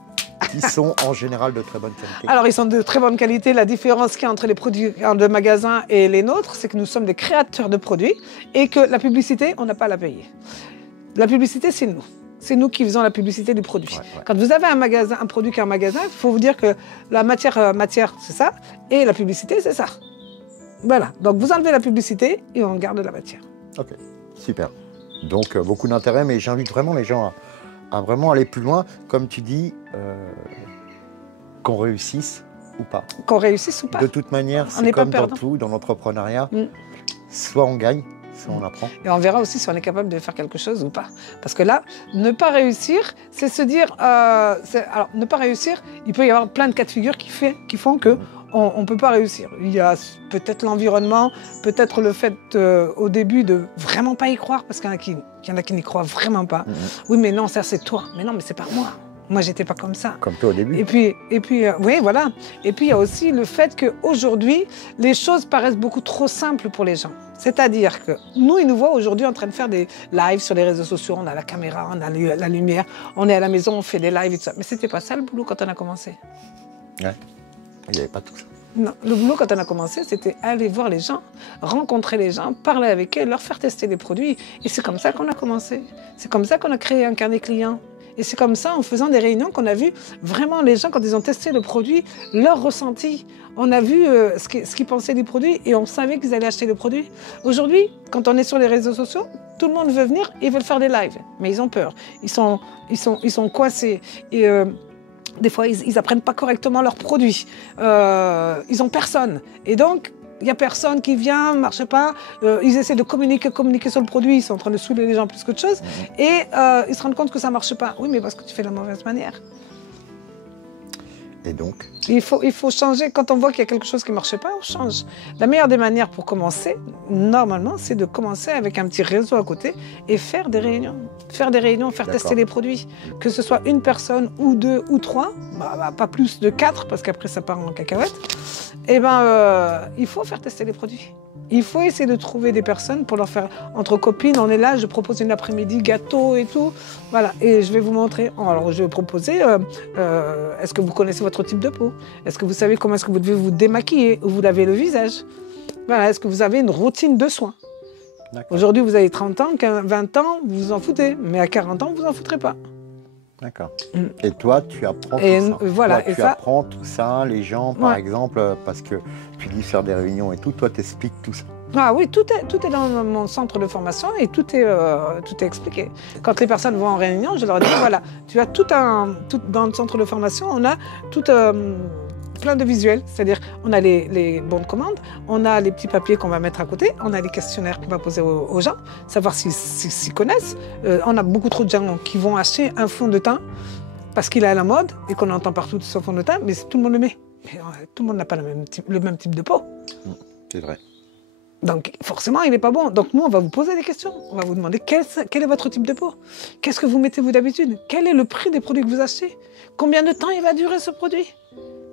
Qui sont en général de très bonne qualité. Alors, ils sont de très bonne qualité. La différence qu'il y a entre les produits de magasin et les nôtres, c'est que nous sommes des créateurs de produits et que la publicité, on n'a pas à la payer. La publicité, c'est nous. C'est nous qui faisons la publicité du produit. Ouais. Quand vous avez un produit qui est en magasin, il faut vous dire que la matière, c'est ça, et la publicité, c'est ça. Voilà. Donc, vous enlevez la publicité et on garde la matière. Ok, super. Donc, beaucoup d'intérêt, mais j'invite vraiment les gens à vraiment aller plus loin. Comme tu dis, qu'on réussisse ou pas. Qu'on réussisse ou pas. De toute manière, c'est comme dans tout, dans l'entrepreneuriat. Soit on gagne, soit on apprend. Et on verra aussi si on est capable de faire quelque chose ou pas. Parce que là, ne pas réussir, c'est se dire... alors, ne pas réussir, il peut y avoir plein de cas de figure qui font que on ne peut pas réussir. Il y a peut-être l'environnement, peut-être le fait au début de vraiment pas y croire, parce qu'il y en a qui n'y croient vraiment pas. Oui, mais non, ça c'est toi. Mais non, mais c'est pas moi. Moi, j'étais pas comme ça. Comme toi au début. Et puis oui, voilà. Et puis, il y a aussi le fait qu'aujourd'hui, les choses paraissent beaucoup trop simples pour les gens. C'est-à-dire que nous, ils nous voient aujourd'hui en train de faire des lives sur les réseaux sociaux. On a la caméra, on a la lumière, on est à la maison, on fait des lives et tout ça. Mais c'était pas ça le boulot quand on a commencé. Ouais. Il n'y avait pas tout ça. Non, le boulot quand on a commencé, c'était aller voir les gens, rencontrer les gens, parler avec eux, leur faire tester les produits. Et c'est comme ça qu'on a commencé. C'est comme ça qu'on a créé un carnet client. Et c'est comme ça, en faisant des réunions, qu'on a vu vraiment les gens, quand ils ont testé le produit, leur ressenti. On a vu ce qu'ils pensaient du produit et on savait qu'ils allaient acheter le produit. Aujourd'hui, quand on est sur les réseaux sociaux, tout le monde veut venir, ils veulent faire des lives. Mais ils ont peur. Ils sont coincés. Et des fois, ils n'apprennent pas correctement leurs produits. Ils n'ont personne. Et donc, il n'y a personne qui vient, ne marche pas. Ils essaient de communiquer sur le produit, ils sont en train de saouler les gens plus qu'autre chose. Et ils se rendent compte que ça ne marche pas. Oui, mais parce que tu fais de la mauvaise manière. Et donc? Il faut changer. Quand on voit qu'il y a quelque chose qui ne marche pas, on change. La meilleure des manières pour commencer, normalement, c'est de commencer avec un petit réseau à côté et faire des réunions. Faire tester les produits. Que ce soit une personne ou deux ou trois, pas plus de 4 parce qu'après ça part en cacahuète. Eh ben, il faut faire tester les produits. Il faut essayer de trouver des personnes pour leur faire... Entre copines, on est là, je propose une après-midi gâteau et tout. Voilà, et je vais vous montrer. Alors, je vais proposer, est-ce que vous connaissez votre type de peau? Est-ce que vous savez comment est-ce que vous devez vous démaquiller ou vous lavez le visage? Voilà, est-ce que vous avez une routine de soins? Aujourd'hui, vous avez 30 ans, 20 ans, vous vous en foutez. Mais à 40 ans, vous en foutrez pas. D'accord. Et toi, tu apprends tout ça. Voilà, toi, tu apprends tout ça, les gens, par exemple, parce que tu dis faire des réunions et tout, toi, tu expliques tout ça. Ah oui, tout est dans mon centre de formation et tout est expliqué. Quand les personnes vont en réunion, je leur dis, voilà, tu as dans le centre de formation, on a plein de visuels, c'est-à-dire on a les bons de commande, on a les petits papiers qu'on va mettre à côté, on a les questionnaires qu'on va poser aux gens, savoir s'ils connaissent. On a beaucoup trop de gens qui vont acheter un fond de teint parce qu'il est à la mode et qu'on entend partout ce fond de teint, mais tout le monde le met. Mais tout le monde n'a pas le même type de peau. C'est vrai. Donc forcément, il n'est pas bon. Donc nous, on va vous poser des questions. On va vous demander quel est votre type de peau? Qu'est-ce que vous mettez vous d'habitude? Quel est le prix des produits que vous achetez? Combien de temps il va durer ce produit?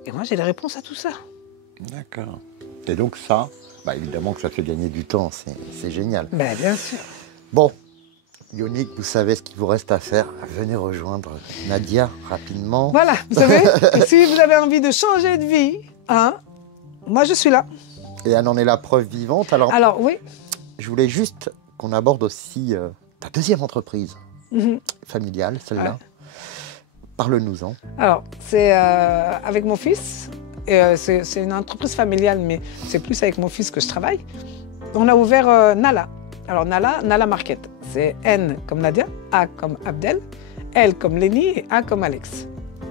Et moi, j'ai les réponses à tout ça. D'accord. Et donc ça, évidemment que ça fait gagner du temps, c'est génial. Ben, bien sûr. Bon, Yonick, vous savez ce qu'il vous reste à faire. Venez rejoindre Nadia rapidement. Voilà, vous savez, si vous avez envie de changer de vie, moi je suis là. Et elle en est la preuve vivante. Alors oui. Je voulais juste qu'on aborde aussi ta deuxième entreprise familiale, celle-là. Ouais. Parle-nous-en. Alors, c'est avec mon fils. C'est une entreprise familiale, mais c'est plus avec mon fils que je travaille. On a ouvert Nala. Alors, Nala Market. C'est N comme Nadia, A comme Abdel, L comme Lenny et A comme Alex.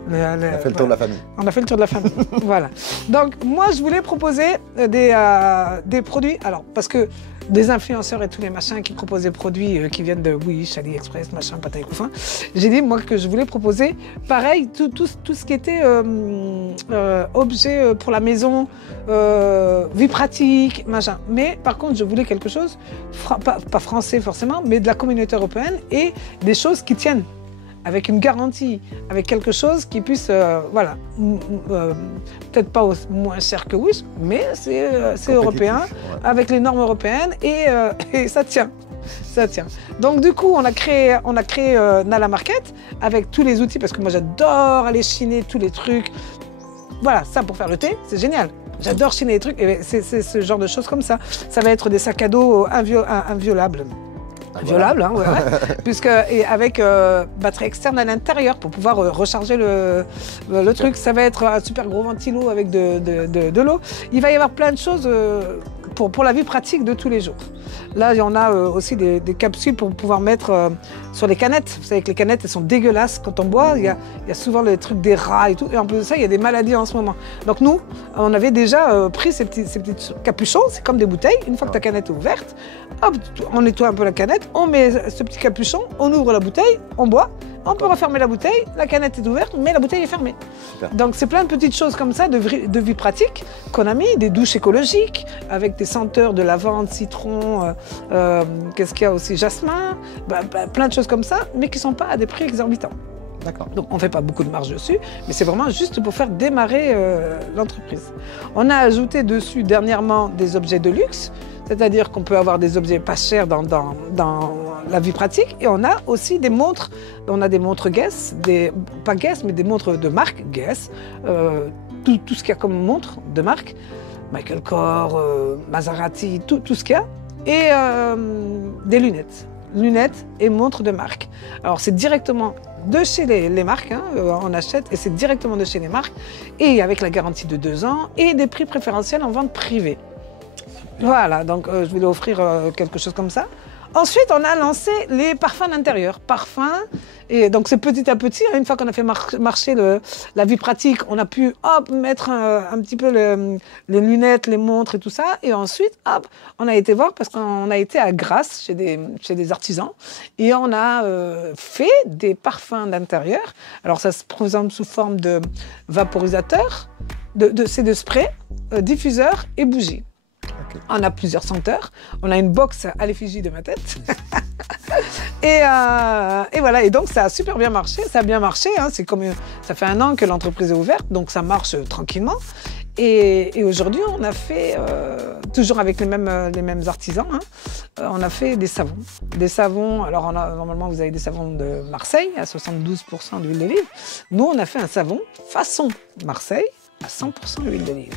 On a fait le tour de la famille. On a fait le tour de la famille, voilà. Donc, moi, je voulais proposer des produits. Alors, parce que des influenceurs et tous les machins qui proposent des produits qui viennent de Wish, AliExpress, machin, pataille couffin. J'ai dit, moi, que je voulais proposer, pareil, tout ce qui était objet pour la maison, vie pratique, machin. Mais par contre, je voulais quelque chose, pas français forcément, mais de la communauté européenne et des choses qui tiennent. Avec une garantie, avec quelque chose qui puisse, peut-être pas moins cher que Wish, mais c'est européen, avec les normes européennes et ça tient. Ça tient. Donc du coup, on a créé Nala Market avec tous les outils, parce que moi j'adore aller chiner tous les trucs. Voilà, ça pour faire le thé, c'est génial. J'adore chiner les trucs, et c'est ce genre de choses comme ça. Ça va être des sacs à dos inviolables. Violable, hein, puisque et avec batterie externe à l'intérieur pour pouvoir recharger le truc. Ça va être un super gros ventilo avec de l'eau. Il va y avoir plein de choses pour la vie pratique de tous les jours. Là, il y en a aussi des capsules pour pouvoir mettre sur les canettes. Vous savez que les canettes, elles sont dégueulasses quand on boit. Il y a souvent le truc des rats et tout. Et en plus de ça, il y a des maladies en ce moment. Donc nous, on avait déjà pris ces petits capuchons. C'est comme des bouteilles. Une fois que ta canette est ouverte, hop, on nettoie un peu la canette, on met ce petit capuchon, on ouvre la bouteille, on boit. On peut refermer la bouteille, la canette est ouverte, mais la bouteille est fermée. Super. Donc c'est plein de petites choses comme ça, de vie pratique, qu'on a mis, des douches écologiques, avec des senteurs de lavande, citron, qu'est-ce qu'il y a aussi, jasmin, plein de choses comme ça, mais qui ne sont pas à des prix exorbitants. D'accord. Donc on ne fait pas beaucoup de marge dessus, mais c'est vraiment juste pour faire démarrer l'entreprise. On a ajouté dessus dernièrement des objets de luxe, c'est-à-dire qu'on peut avoir des objets pas chers dans la vie pratique, et on a aussi des montres. On a des montres Guess, pas Guess, mais des montres de marque Guess, tout ce qu'il y a comme montre de marque, Michael Kors, Maserati, tout ce qu'il y a, et des lunettes et montres de marque. Alors c'est directement de chez les marques, on achète, et c'est directement de chez les marques, et avec la garantie de 2 ans, et des prix préférentiels en vente privée. Voilà, donc je voulais offrir quelque chose comme ça. Ensuite, on a lancé les parfums d'intérieur. Parfums, et donc c'est petit à petit. Une fois qu'on a fait marcher la vie pratique, on a pu mettre un petit peu les lunettes, les montres et tout ça. Et ensuite, on a été voir parce qu'on a été à Grasse chez des artisans et on a fait des parfums d'intérieur. Alors ça se présente sous forme de vaporisateur, c'est de spray, diffuseur et bougie. Okay. On a plusieurs senteurs. On a une box à l'effigie de ma tête. et voilà. Et donc, ça a super bien marché. Ça a bien marché. Hein. Ça fait 1 an que l'entreprise est ouverte. Donc, ça marche tranquillement. Et aujourd'hui, on a fait, toujours avec les mêmes artisans, hein, on a fait des savons. Des savons, alors normalement, vous avez des savons de Marseille à 72% d'huile d'olive. Nous, on a fait un savon façon Marseille à 100% d'huile d'olive.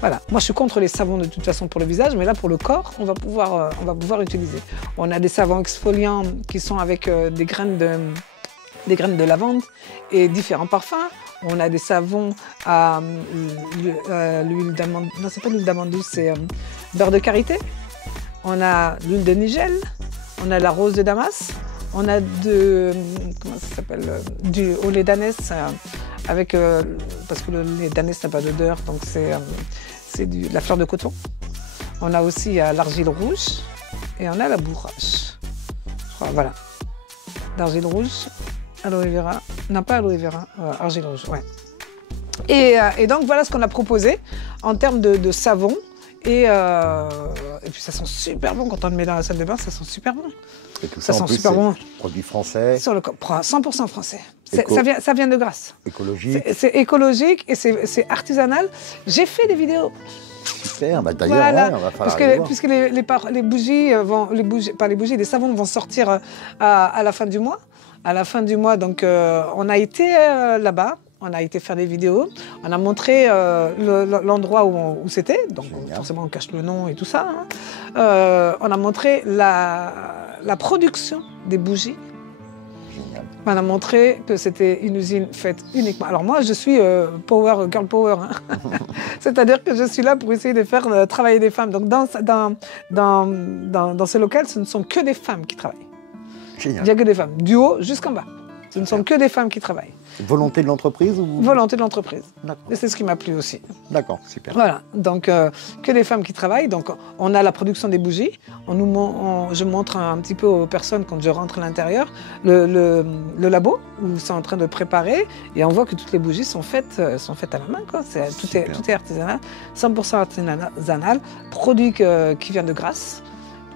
Voilà. Moi, je suis contre les savons de toute façon pour le visage, mais là, pour le corps, on va pouvoir utiliser. On a des savons exfoliants qui sont avec des graines de lavande et différents parfums. On a des savons à l'huile d'amande. Non, c'est pas l'huile d'amande douce, c'est beurre de karité. On a l'huile de nigel. On a la rose de Damas. On a comment ça s'appelle, du au lait d'ânesse avec parce que le lait d'ânesse n'a pas d'odeur, donc c'est de la fleur de coton. On a aussi l'argile rouge et on a la bourrache. Voilà, l'argile rouge, aloe vera, non pas aloe vera, argile rouge, ouais. Et donc voilà ce qu'on a proposé en termes de savon. Et puis ça sent super bon quand on le met dans la salle de bain, ça sent super bon. Et tout ça, en plus, super bon. Produit français. 100% français. Ça vient de Grasse. Écologique. C'est écologique et c'est artisanal. J'ai fait des vidéos. Super, bah d'ailleurs, voilà. Ouais, on va falloir puisque les bougies les savons vont sortir à la fin du mois. À la fin du mois, donc on a été là-bas. On a été faire des vidéos, on a montré l'endroit où c'était, donc forcément on cache le nom et tout ça. Hein. On a montré la production des bougies. Génial. On a montré que c'était une usine faite uniquement. Alors moi je suis girl power, hein. C'est-à-dire que je suis là pour essayer de faire travailler des femmes. Donc dans ce local, ce ne sont que des femmes qui travaillent. Génial. Il n'y a que des femmes, du haut jusqu'en bas. Ce ne sont que des femmes qui travaillent. Volonté de l'entreprise ou... Volonté de l'entreprise. Et c'est ce qui m'a plu aussi. D'accord, super. Voilà, donc que des femmes qui travaillent. Donc on a la production des bougies. Je montre un petit peu aux personnes quand je rentre à l'intérieur le labo où c'est en train de préparer et on voit que toutes les bougies sont faites à la main, quoi. Tout est artisanal, 100% artisanal, produit qui vient de Grasse.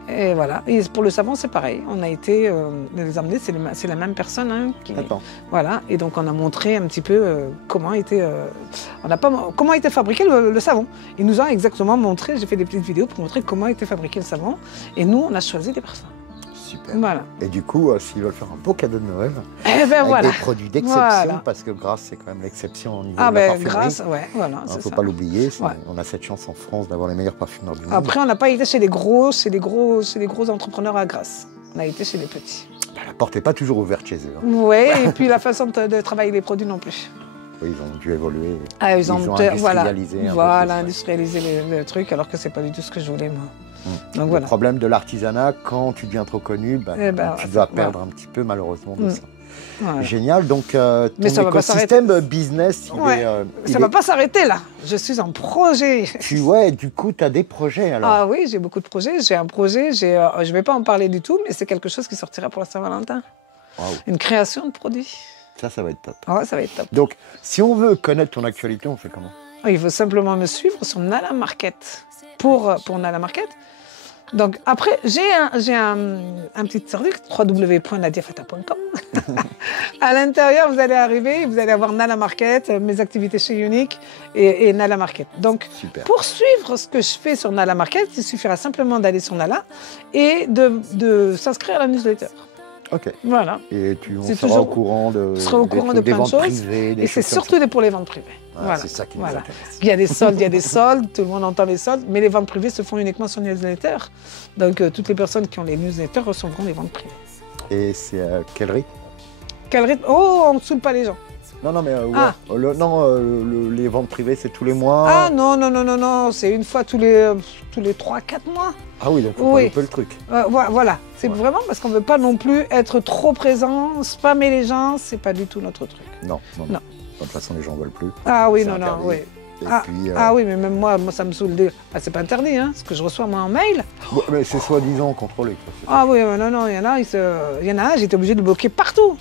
Et voilà. Et pour le savon, c'est pareil. On a été les emmener, c'est la même personne. Hein, voilà. Et donc on a montré un petit peu comment était fabriqué le savon. Ils nous ont exactement montré. J'ai fait des petites vidéos pour montrer comment était fabriqué le savon. Et nous, on a choisi des parfums. Super. Voilà. Et du coup, s'ils veulent faire un beau cadeau de Noël, avec voilà. des produits d'exception, parce que Grasse, c'est quand même l'exception au niveau de la parfumerie. Grasse, ouais, voilà. Il ne faut pas l'oublier. Ouais. On a cette chance en France d'avoir les meilleurs parfumeurs du monde. Après, on n'a pas été chez les gros entrepreneurs à Grasse. On a été chez les petits. La porte n'est pas toujours ouverte chez eux. Hein. Oui, et puis la façon de travailler les produits non plus. Oui, ils ont dû évoluer. Ils ont industrialisé industrialisé le truc, alors que c'est pas du tout ce que je voulais, moi. Donc, le problème de l'artisanat, quand tu deviens trop connu, tu vas perdre un petit peu malheureusement de ça. Voilà. Génial, donc ton écosystème business, ça ne va pas s'arrêter là. Je suis en projet. Du coup, tu as des projets alors. Ah oui, j'ai beaucoup de projets. J'ai un projet, je ne vais pas en parler du tout, mais c'est quelque chose qui sortira pour la Saint-Valentin. Wow. Une création de produits. Ça va être top. Ouais, ça va être top. Donc, si on veut connaître ton actualité, on fait comment? Il faut simplement me suivre sur Nala Market. Pour Nala Market. Donc après, j'ai un petit truc, www.nadiafata.com. À l'intérieur, vous allez arriver, vous allez avoir Nala Market, mes activités chez Unique et Nala Market. Donc, pour suivre ce que je fais sur Nala Market, il suffira simplement d'aller sur Nala et de s'inscrire à la newsletter. Ok. Voilà. Et on sera au courant de plein de choses. Et c'est surtout pour les ventes privées. Voilà. C'est ça qui nous intéresse. Il y a des soldes, tout le monde entend les soldes, mais les ventes privées se font uniquement sur newsletter. Donc toutes les personnes qui ont les newsletters recevront les ventes privées. Et c'est quel rythme? Quel rythme? Oh, on ne saoule pas les gens. Non, mais les ventes privées, c'est tous les mois. Ah non, c'est une fois tous les 3-4 mois. Ah oui, donc faut pas louper le truc. Voilà, c'est vraiment parce qu'on ne veut pas non plus être trop présent, spammer les gens, c'est pas du tout notre truc. Non. De toute façon, les gens ne veulent plus. Ah oui, C'est non, interdit. oui. Oui, mais même moi ça me saoule. C'est pas interdit, hein, ce que je reçois moi en mail. Ouais, mais c'est soi-disant contrôlé. Ah oui, non, il y en a un, j'étais obligée de bloquer partout.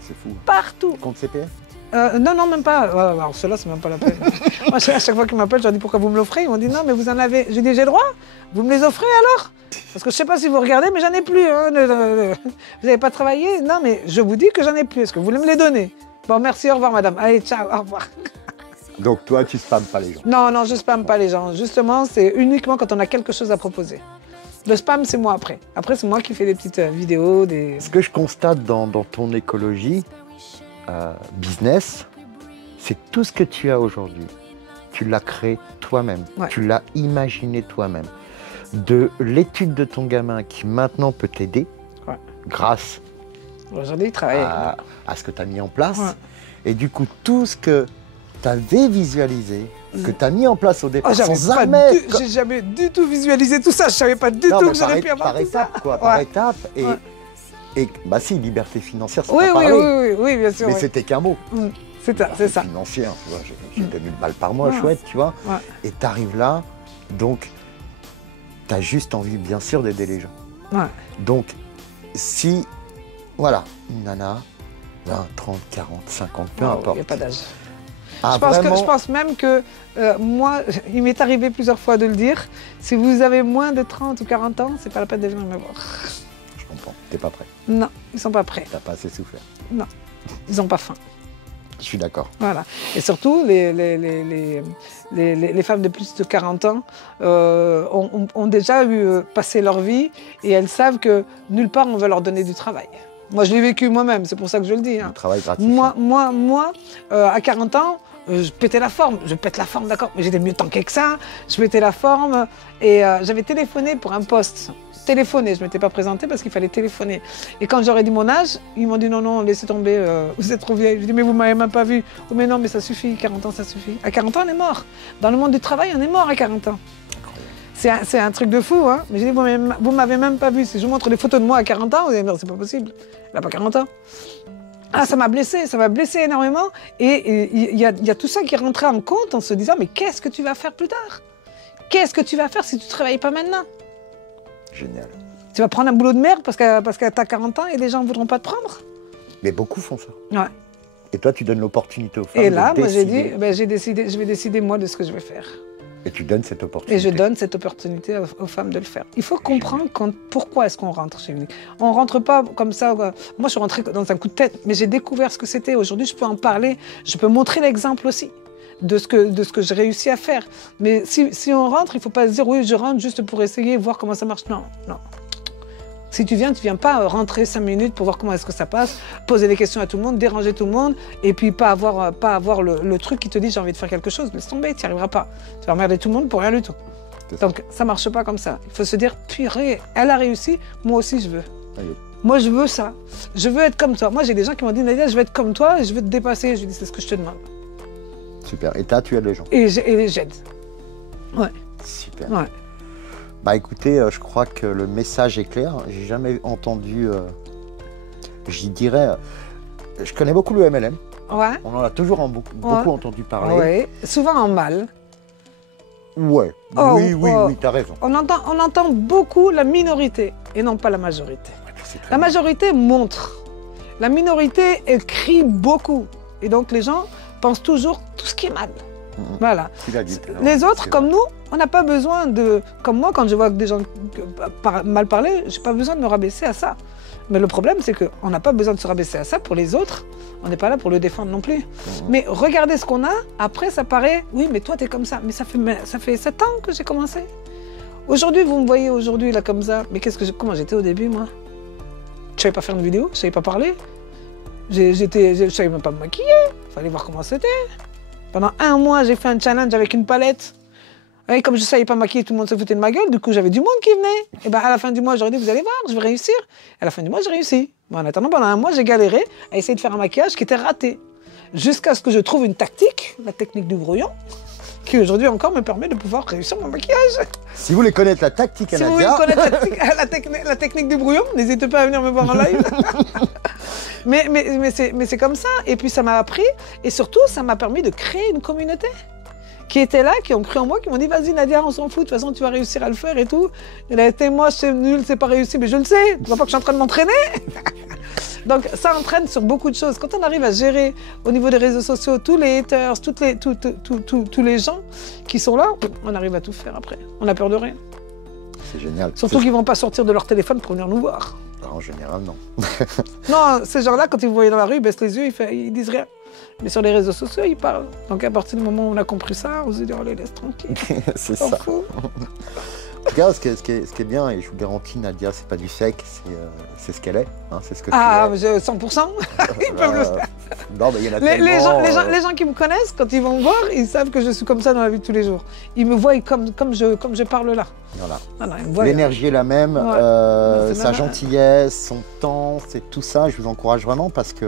C'est fou. Partout. Compte CPF? Non, même pas. Alors ceux-là, c'est même pas la peine. Moi, à chaque fois qu'ils m'appellent, je leur dis pourquoi vous me l'offrez. Ils m'ont dit non, mais vous en avez. J'ai dit j'ai le droit. Vous me les offrez alors? Parce que je sais pas si vous regardez, mais j'en ai plus. Hein. Vous n'avez pas travaillé? Non, mais je vous dis que j'en ai plus. Est-ce que vous voulez me les donner? Bon, merci, au revoir, madame. Allez, ciao, au revoir. Donc toi, tu spammes pas les gens? Non, je spamme pas les gens. Justement, c'est uniquement quand on a quelque chose à proposer. Le spam, c'est moi après. Après, c'est moi qui fais des petites vidéos, des... Ce que je constate dans ton écologie business, c'est tout ce que tu as aujourd'hui. Tu l'as créé toi-même. Ouais. Tu l'as imaginé toi-même. De l'étude de ton gamin qui maintenant peut t'aider grâce aujourd'hui, il travaille à ce que tu as mis en place. Ouais. Et du coup, tout ce que tu avais visualisé, que tu as mis en place au départ, sans jamais... J'ai jamais du tout visualisé tout ça. Je savais pas du tout que j'aurais pu avoir tout ça. Par étape. Et bah si, liberté financière, c'est pas parlé. Oui, bien sûr. Mais c'était qu'un mot. C'est ça. Financière, tu vois, j'ai 2000 balles par mois, chouette, tu vois. Ouais. Et tu arrives là, donc tu as juste envie, bien sûr, d'aider les gens. Ouais. Donc, si, voilà, une nana, 20, 30, 40, 50, peu importe. Il n'y a pas d'âge. Je pense même que moi, il m'est arrivé plusieurs fois de le dire, si vous avez moins de 30 ou 40 ans, c'est pas la peine de venir me voir. Je comprends, t'es pas prêt. Non, ils sont pas prêts. T'as pas assez souffert. Non, ils ont pas faim. Je suis d'accord. Voilà. Et surtout, les femmes de plus de 40 ans ont déjà eu passé leur vie et elles savent que nulle part on veut leur donner du travail. Moi, je l'ai vécu moi-même, c'est pour ça que je le dis. Hein. Le travail gratifiant. Moi à 40 ans, je pétais la forme. Je pète la forme, d'accord, mais j'étais mieux tankée que ça. Je pétais la forme et j'avais téléphoné pour un poste. Téléphoner, je ne m'étais pas présentée parce qu'il fallait téléphoner. Et quand j'aurais dit mon âge, ils m'ont dit non, laissez tomber, vous êtes trop vieille. Je dis mais vous ne m'avez même pas vu. Oh, mais non, mais ça suffit, 40 ans, ça suffit. À 40 ans, on est mort. Dans le monde du travail, on est mort à 40 ans. C'est un truc de fou, hein. Mais j'ai dit, vous ne m'avez même pas vu. Si je vous montre des photos de moi à 40 ans, vous allez me dire, c'est pas possible. Elle n'a pas 40 ans. Ah, ça m'a blessé énormément. Et il y a tout ça qui est rentré en compte en se disant, mais qu'est-ce que tu vas faire plus tard? Qu'est-ce que tu vas faire si tu ne travailles pas maintenant? Génial. Tu vas prendre un boulot de merde parce que tu as 40 ans et les gens ne voudront pas te prendre? Mais beaucoup font ça. Ouais. Et toi, tu donnes l'opportunité aux femmes de décider. Et là, moi, j'ai dit, je vais décider moi de ce que je vais faire. Et tu donnes cette opportunité. Et je donne cette opportunité aux femmes de le faire. Il faut comprendre pourquoi est-ce qu'on rentre chez Unique. On ne rentre pas comme ça. Moi, je suis rentrée dans un coup de tête, mais j'ai découvert ce que c'était. Aujourd'hui, je peux en parler. Je peux montrer l'exemple aussi de ce que j'ai réussi à faire. Mais si on rentre, il ne faut pas se dire, oui, je rentre juste pour essayer, voir comment ça marche. Non. Si tu viens pas rentrer 5 minutes pour voir comment est-ce que ça passe, poser des questions à tout le monde, déranger tout le monde, et puis pas avoir le truc qui te dit j'ai envie de faire quelque chose. Laisse tomber, tu n'y arriveras pas. Tu vas emmerder tout le monde pour rien du tout. Donc ça marche pas comme ça. Il faut se dire, purée, elle a réussi, moi aussi je veux. Allez. Moi je veux ça. Je veux être comme toi. Moi j'ai des gens qui m'ont dit, Nadia, je veux être comme toi et je veux te dépasser. Je lui dis, c'est ce que je te demande. Super. Et tu aides les gens. Et j'aide. Ouais. Super. Ouais. Bah écoutez, je crois que le message est clair. J'ai jamais entendu, j'y dirais, je connais beaucoup le MLM. Ouais. On en a toujours beaucoup entendu parler. Ouais. Souvent en mal. Ouais. Oui, t'as raison. On entend beaucoup la minorité et non pas la majorité. La majorité montre. La minorité, elle crie beaucoup. Et donc les gens pensent toujours tout ce qui est mal. Voilà. Les autres, comme nous, on n'a pas besoin de... Comme moi, quand je vois des gens mal parler, je n'ai pas besoin de me rabaisser à ça. Mais le problème, c'est qu'on n'a pas besoin de se rabaisser à ça pour les autres. On n'est pas là pour le défendre non plus. Mais regardez ce qu'on a. Après, ça paraît... Oui, mais toi, tu es comme ça. Mais ça fait 7 ans que j'ai commencé. Aujourd'hui, vous me voyez aujourd'hui là comme ça. Mais comment j'étais au début, moi? Je ne savais pas faire une vidéo. Je ne savais pas parler. Je ne savais même pas me maquiller. Il fallait voir comment c'était. Pendant 1 mois, j'ai fait un challenge avec une palette. Et comme je ne savais pas maquiller, tout le monde se foutait de ma gueule. Du coup, j'avais du monde qui venait. Et bien, à la fin du mois, j'aurais dit, vous allez voir, je vais réussir. À la fin du mois, j'ai réussi. Bon, en attendant, pendant 1 mois, j'ai galéré à essayer de faire un maquillage qui était raté. jusqu'à ce que je trouve une tactique, la technique du brouillon, qui aujourd'hui encore me permet de pouvoir réussir mon maquillage. Si vous voulez connaître la tactique à Si vous voulez Nadia, connaître la technique du brouillon, n'hésitez pas à venir me voir en live. mais c'est comme ça. Et puis ça m'a appris, et surtout ça m'a permis de créer une communauté qui étaient là, qui ont cru en moi, qui m'ont dit vas-y Nadia, on s'en fout, de toute façon tu vas réussir à le faire et tout. Il a été moi, c'est nul, c'est pas réussi, mais je le sais, tu vois pas que je suis en train de m'entraîner. Donc ça entraîne sur beaucoup de choses. Quand on arrive à gérer au niveau des réseaux sociaux tous les haters, tous les gens qui sont là, on arrive à tout faire après. On n'a peur de rien. c'est génial. Surtout qu'ils vont pas sortir de leur téléphone pour venir nous voir. En général, non. Non, ces gens-là, quand ils vous voient dans la rue, ils baissent les yeux, ils disent rien. Mais sur les réseaux sociaux, ils parlent. Donc à partir du moment où on a compris ça, on se dit on les laisse tranquilles. C'est S'en ça. fout. En tout cas, ce qui est bien, et je vous garantis, Nadia, c'est pas du fake, c'est ce qu'elle est. Hein, c'est ce que Ah, tu es. 100%. Ils peuvent le faire. Non, mais il y en a Les tellement, gens qui me connaissent, quand ils vont me voir, ils savent que je suis comme ça dans la vie de tous les jours. Ils me voient comme je parle là. Voilà. Voilà, ils me voient. L'énergie est la même, Ouais. C'est sa même- gentillesse, son temps, c'est tout ça. Je vous encourage vraiment parce que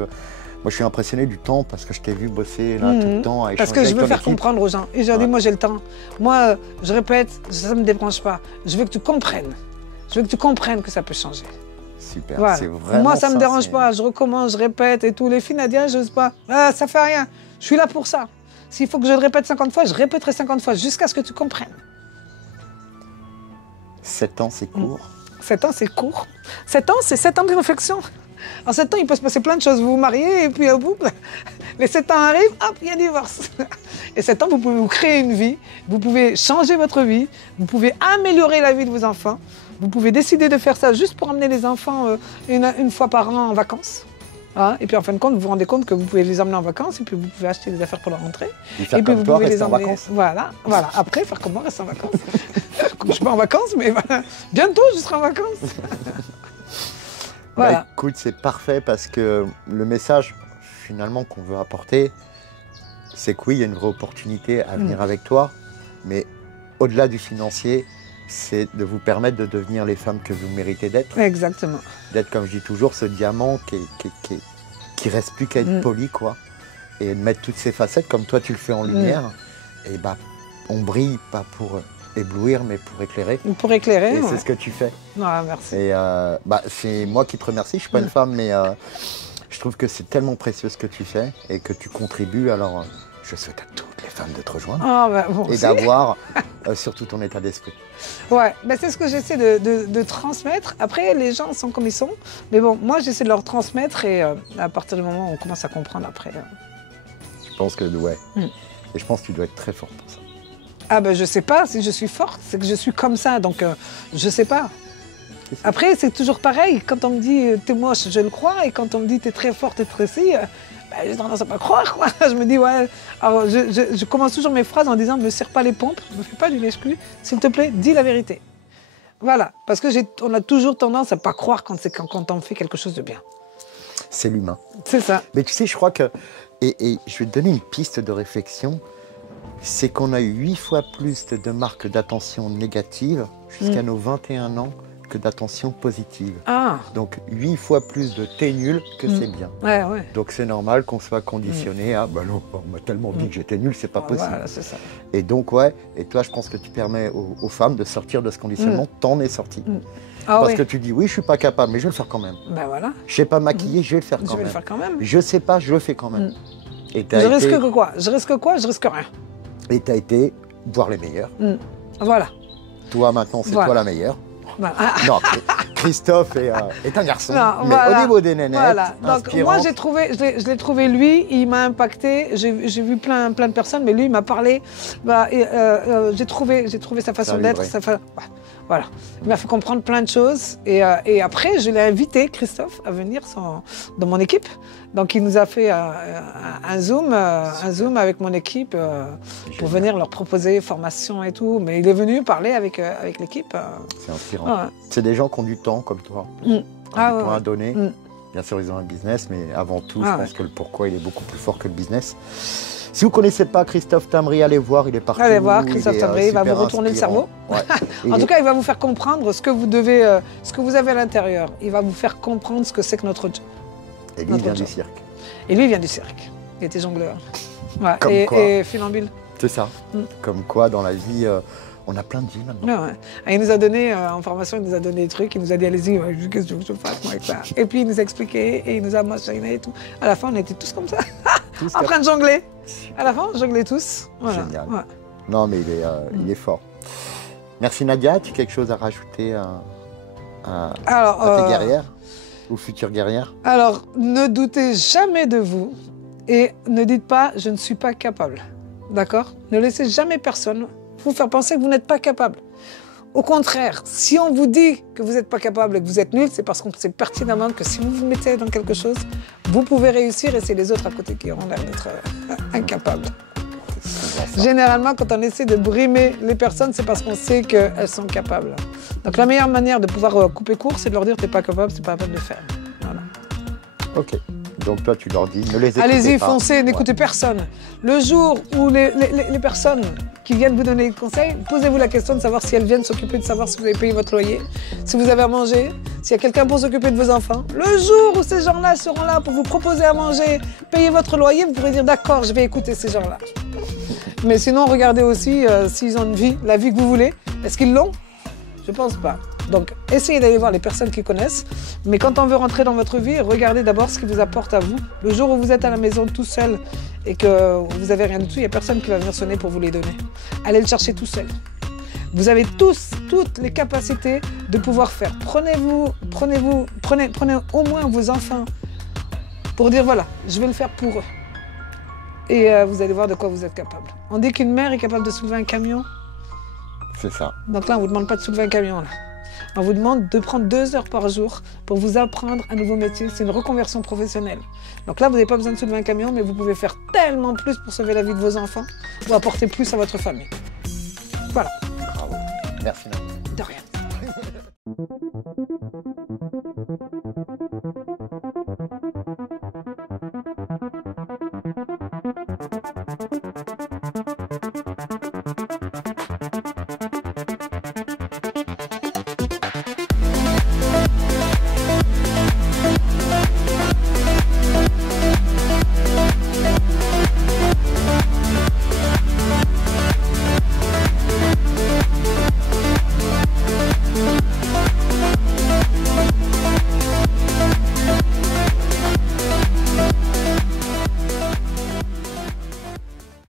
moi, je suis impressionné du temps parce que je t'ai vu bosser là tout le temps à échanger Parce que je avec veux ton faire équipe. comprendre aux gens. Et je leur dis, Ouais. moi j'ai le temps. Moi, je répète, ça ne me dérange pas. Je veux que tu comprennes. Je veux que tu comprennes que ça peut changer. Super, Voilà. c'est vraiment Moi, ça ne me dérange c'est- pas. Je recommence, je répète et tout. Les filles, Nadia, je n'ose pas. Ah, ça fait rien. Je suis là pour ça. S'il faut que je le répète 50 fois, je répéterai 50 fois jusqu'à ce que tu comprennes. 7 ans, c'est court. 7 ans, c'est court. 7 ans, c'est 7 ans de réflexion. En 7 ans, il peut se passer plein de choses. Vous vous mariez et puis au bout, les 7 ans arrivent, hop, il y a divorce. Et 7 ans, vous pouvez vous créer une vie, vous pouvez changer votre vie, vous pouvez améliorer la vie de vos enfants, vous pouvez décider de faire ça juste pour emmener les enfants une fois par an en vacances. Hein, et puis en fin de compte, vous vous rendez compte que vous pouvez les emmener en vacances et puis vous pouvez acheter des affaires pour leur rentrée. Et faire Et puis comme vous toi, pouvez les rester en emmener. vacances. Voilà. Après, faire comme moi, rester en vacances. Comme je suis pas en vacances, mais voilà. Bientôt, je serai en vacances. Voilà. Bah, écoute, c'est parfait parce que le message finalement qu'on veut apporter, c'est que oui, il y a une vraie opportunité à venir avec toi, mais au-delà du financier, c'est de vous permettre de devenir les femmes que vous méritez d'être. Exactement. D'être, comme je dis toujours, ce diamant qui reste plus qu'à être poli, quoi. Et de mettre toutes ces facettes, comme toi tu le fais en lumière. Et bah, on brille pas pour éblouir, mais pour éclairer. Pour éclairer. Et ouais. c'est ce que tu fais. Ah, merci. Et bah, c'est moi qui te remercie. Je suis pas une femme, mais je trouve que c'est tellement précieux ce que tu fais et que tu contribues. Alors, je souhaite à toutes les femmes de te rejoindre Ah, bah, bon, et aussi. d'avoir surtout ton état d'esprit. Ouais, bah, c'est ce que j'essaie de transmettre. Après, les gens sont comme ils sont. Mais bon, moi, j'essaie de leur transmettre et à partir du moment où on commence à comprendre après. Je pense que ouais. Et je pense que tu dois être très forte pour ça. Ah ben je sais pas si je suis forte, c'est que je suis comme ça, donc je sais pas. Après, c'est toujours pareil. Quand on me dit t'es moche, je le crois. Et quand on me dit t'es très forte et très si, j'ai tendance à pas croire, quoi. Je me dis ouais. Alors je commence toujours mes phrases en disant me serre pas les pompes, me fais pas du lèche-cul, s'il te plaît, dis la vérité. Voilà, parce que on a toujours tendance à pas croire quand on fait quelque chose de bien. C'est l'humain. C'est ça. Mais tu sais, je crois que et je vais te donner une piste de réflexion. C'est qu'on a eu 8 fois plus de marques d'attention négatives jusqu'à nos 21 ans que d'attention positive. Ah, Donc 8 fois plus de t'es nul que c'est bien. ouais, ouais. Donc c'est normal qu'on soit conditionné à bah non, on m'a tellement dit que j'étais nul, c'est pas possible. Voilà, c'est ça. Et donc ouais, et toi je pense que tu permets aux femmes de sortir de ce conditionnement, t'en es sorti. Ah Parce oui. que tu dis oui, je suis pas capable, mais je vais le faire quand même. Ben voilà, Je sais pas maquiller, je vais le faire je quand vais même. le faire quand même. Je sais pas, je le fais quand même. Et t'as Je été, risque que quoi? Je risque quoi? Je risque rien. et t'as été voir les meilleurs. Voilà. Toi maintenant, c'est Voilà. toi la meilleure. Voilà. Ah, Non, Christophe est un garçon. non, mais voilà. au niveau des nénettes, Voilà. Donc moi inspirante. je l'ai trouvé lui, il m'a impacté. J'ai vu plein de personnes, mais lui il m'a parlé. Bah, j'ai trouvé sa façon Ça a d'être. vibré. Voilà. Il m'a fait comprendre plein de choses. Et après, je l'ai invité, Christophe, à venir dans mon équipe. Donc, il nous a fait un Zoom avec mon équipe pour venir leur proposer formation et tout. Mais il est venu parler avec l'équipe. C'est inspirant. Ouais. C'est des gens qui ont du temps comme toi. Qui ont Ah, du ouais, temps à ouais. donner. Bien sûr, ils ont un business, mais avant tout, Ah, je pense que le pourquoi, il est beaucoup plus fort que le business. Si vous ne connaissez pas Christophe Tamry, allez voir, il est partout. Allez voir Christophe Tamry, il va super vous retourner le inspirant. cerveau. Ouais. En tout cas, il va vous faire comprendre ce que vous avez à l'intérieur. Il va vous faire comprendre ce que c'est que notre job. Et lui, il notre vient du job. cirque. Et lui, il vient du cirque. Il était jongleur. Ouais, Comme quoi. et funambule. C'est ça. Comme quoi, dans la vie, on a plein de vies maintenant. Ouais, ouais. Et il nous a donné, en formation, il nous a donné des trucs, il nous a dit allez-y, ouais, qu'est-ce que je fasse moi avec ça. Et puis il nous a expliqué et il nous a machiné et tout. À la fin, on était tous comme ça, en train de jongler. À la fin, on jonglait tous. Voilà. Génial. Ouais. Non, mais il est fort. Merci Nadia, as-tu quelque chose à rajouter à tes guerrières ou futures guerrières? Alors, ne doutez jamais de vous et ne dites pas je ne suis pas capable. D'accord? Ne laissez jamais personne vous faire penser que vous n'êtes pas capable. Au contraire, si on vous dit que vous n'êtes pas capable et que vous êtes nul, c'est parce qu'on sait pertinemment que si vous vous mettez dans quelque chose, vous pouvez réussir et c'est les autres à côté qui auront l'air d'être incapables. Généralement, quand on essaie de brimer les personnes, c'est parce qu'on sait qu'elles sont capables. Donc la meilleure manière de pouvoir couper court, c'est de leur dire t'es pas capable, c'est pas la peine de faire. Voilà. Ok. Donc toi, tu leur dis, ne les écoutez pas. Allez-y, foncez, n'écoutez personne. Le jour où les personnes qui viennent vous donner des conseils, posez-vous la question de savoir si elles viennent s'occuper de savoir si vous avez payé votre loyer, si vous avez à manger, s'il y a quelqu'un pour s'occuper de vos enfants. Le jour où ces gens-là seront là pour vous proposer à manger, payer votre loyer, vous pourrez dire d'accord, je vais écouter ces gens-là. Mais sinon, regardez aussi s'ils ont une vie, la vie que vous voulez. Est-ce qu'ils l'ont? Je ne pense pas. Donc, essayez d'aller voir les personnes qui connaissent. Mais quand on veut rentrer dans votre vie, regardez d'abord ce qui vous apporte à vous. Le jour où vous êtes à la maison tout seul et que vous n'avez rien du tout, il n'y a personne qui va venir sonner pour vous les donner. Allez le chercher tout seul. Vous avez tous, toutes les capacités de pouvoir faire. Prenez au moins vos enfants pour dire voilà, je vais le faire pour eux. Et vous allez voir de quoi vous êtes capable. On dit qu'une mère est capable de soulever un camion. C'est ça. Donc là, on ne vous demande pas de soulever un camion. Là. On vous demande de prendre 2 heures par jour pour vous apprendre un nouveau métier. C'est une reconversion professionnelle. Donc là, vous n'avez pas besoin de soulever un camion, mais vous pouvez faire tellement plus pour sauver la vie de vos enfants ou apporter plus à votre famille. Voilà. Bravo. Merci. De rien.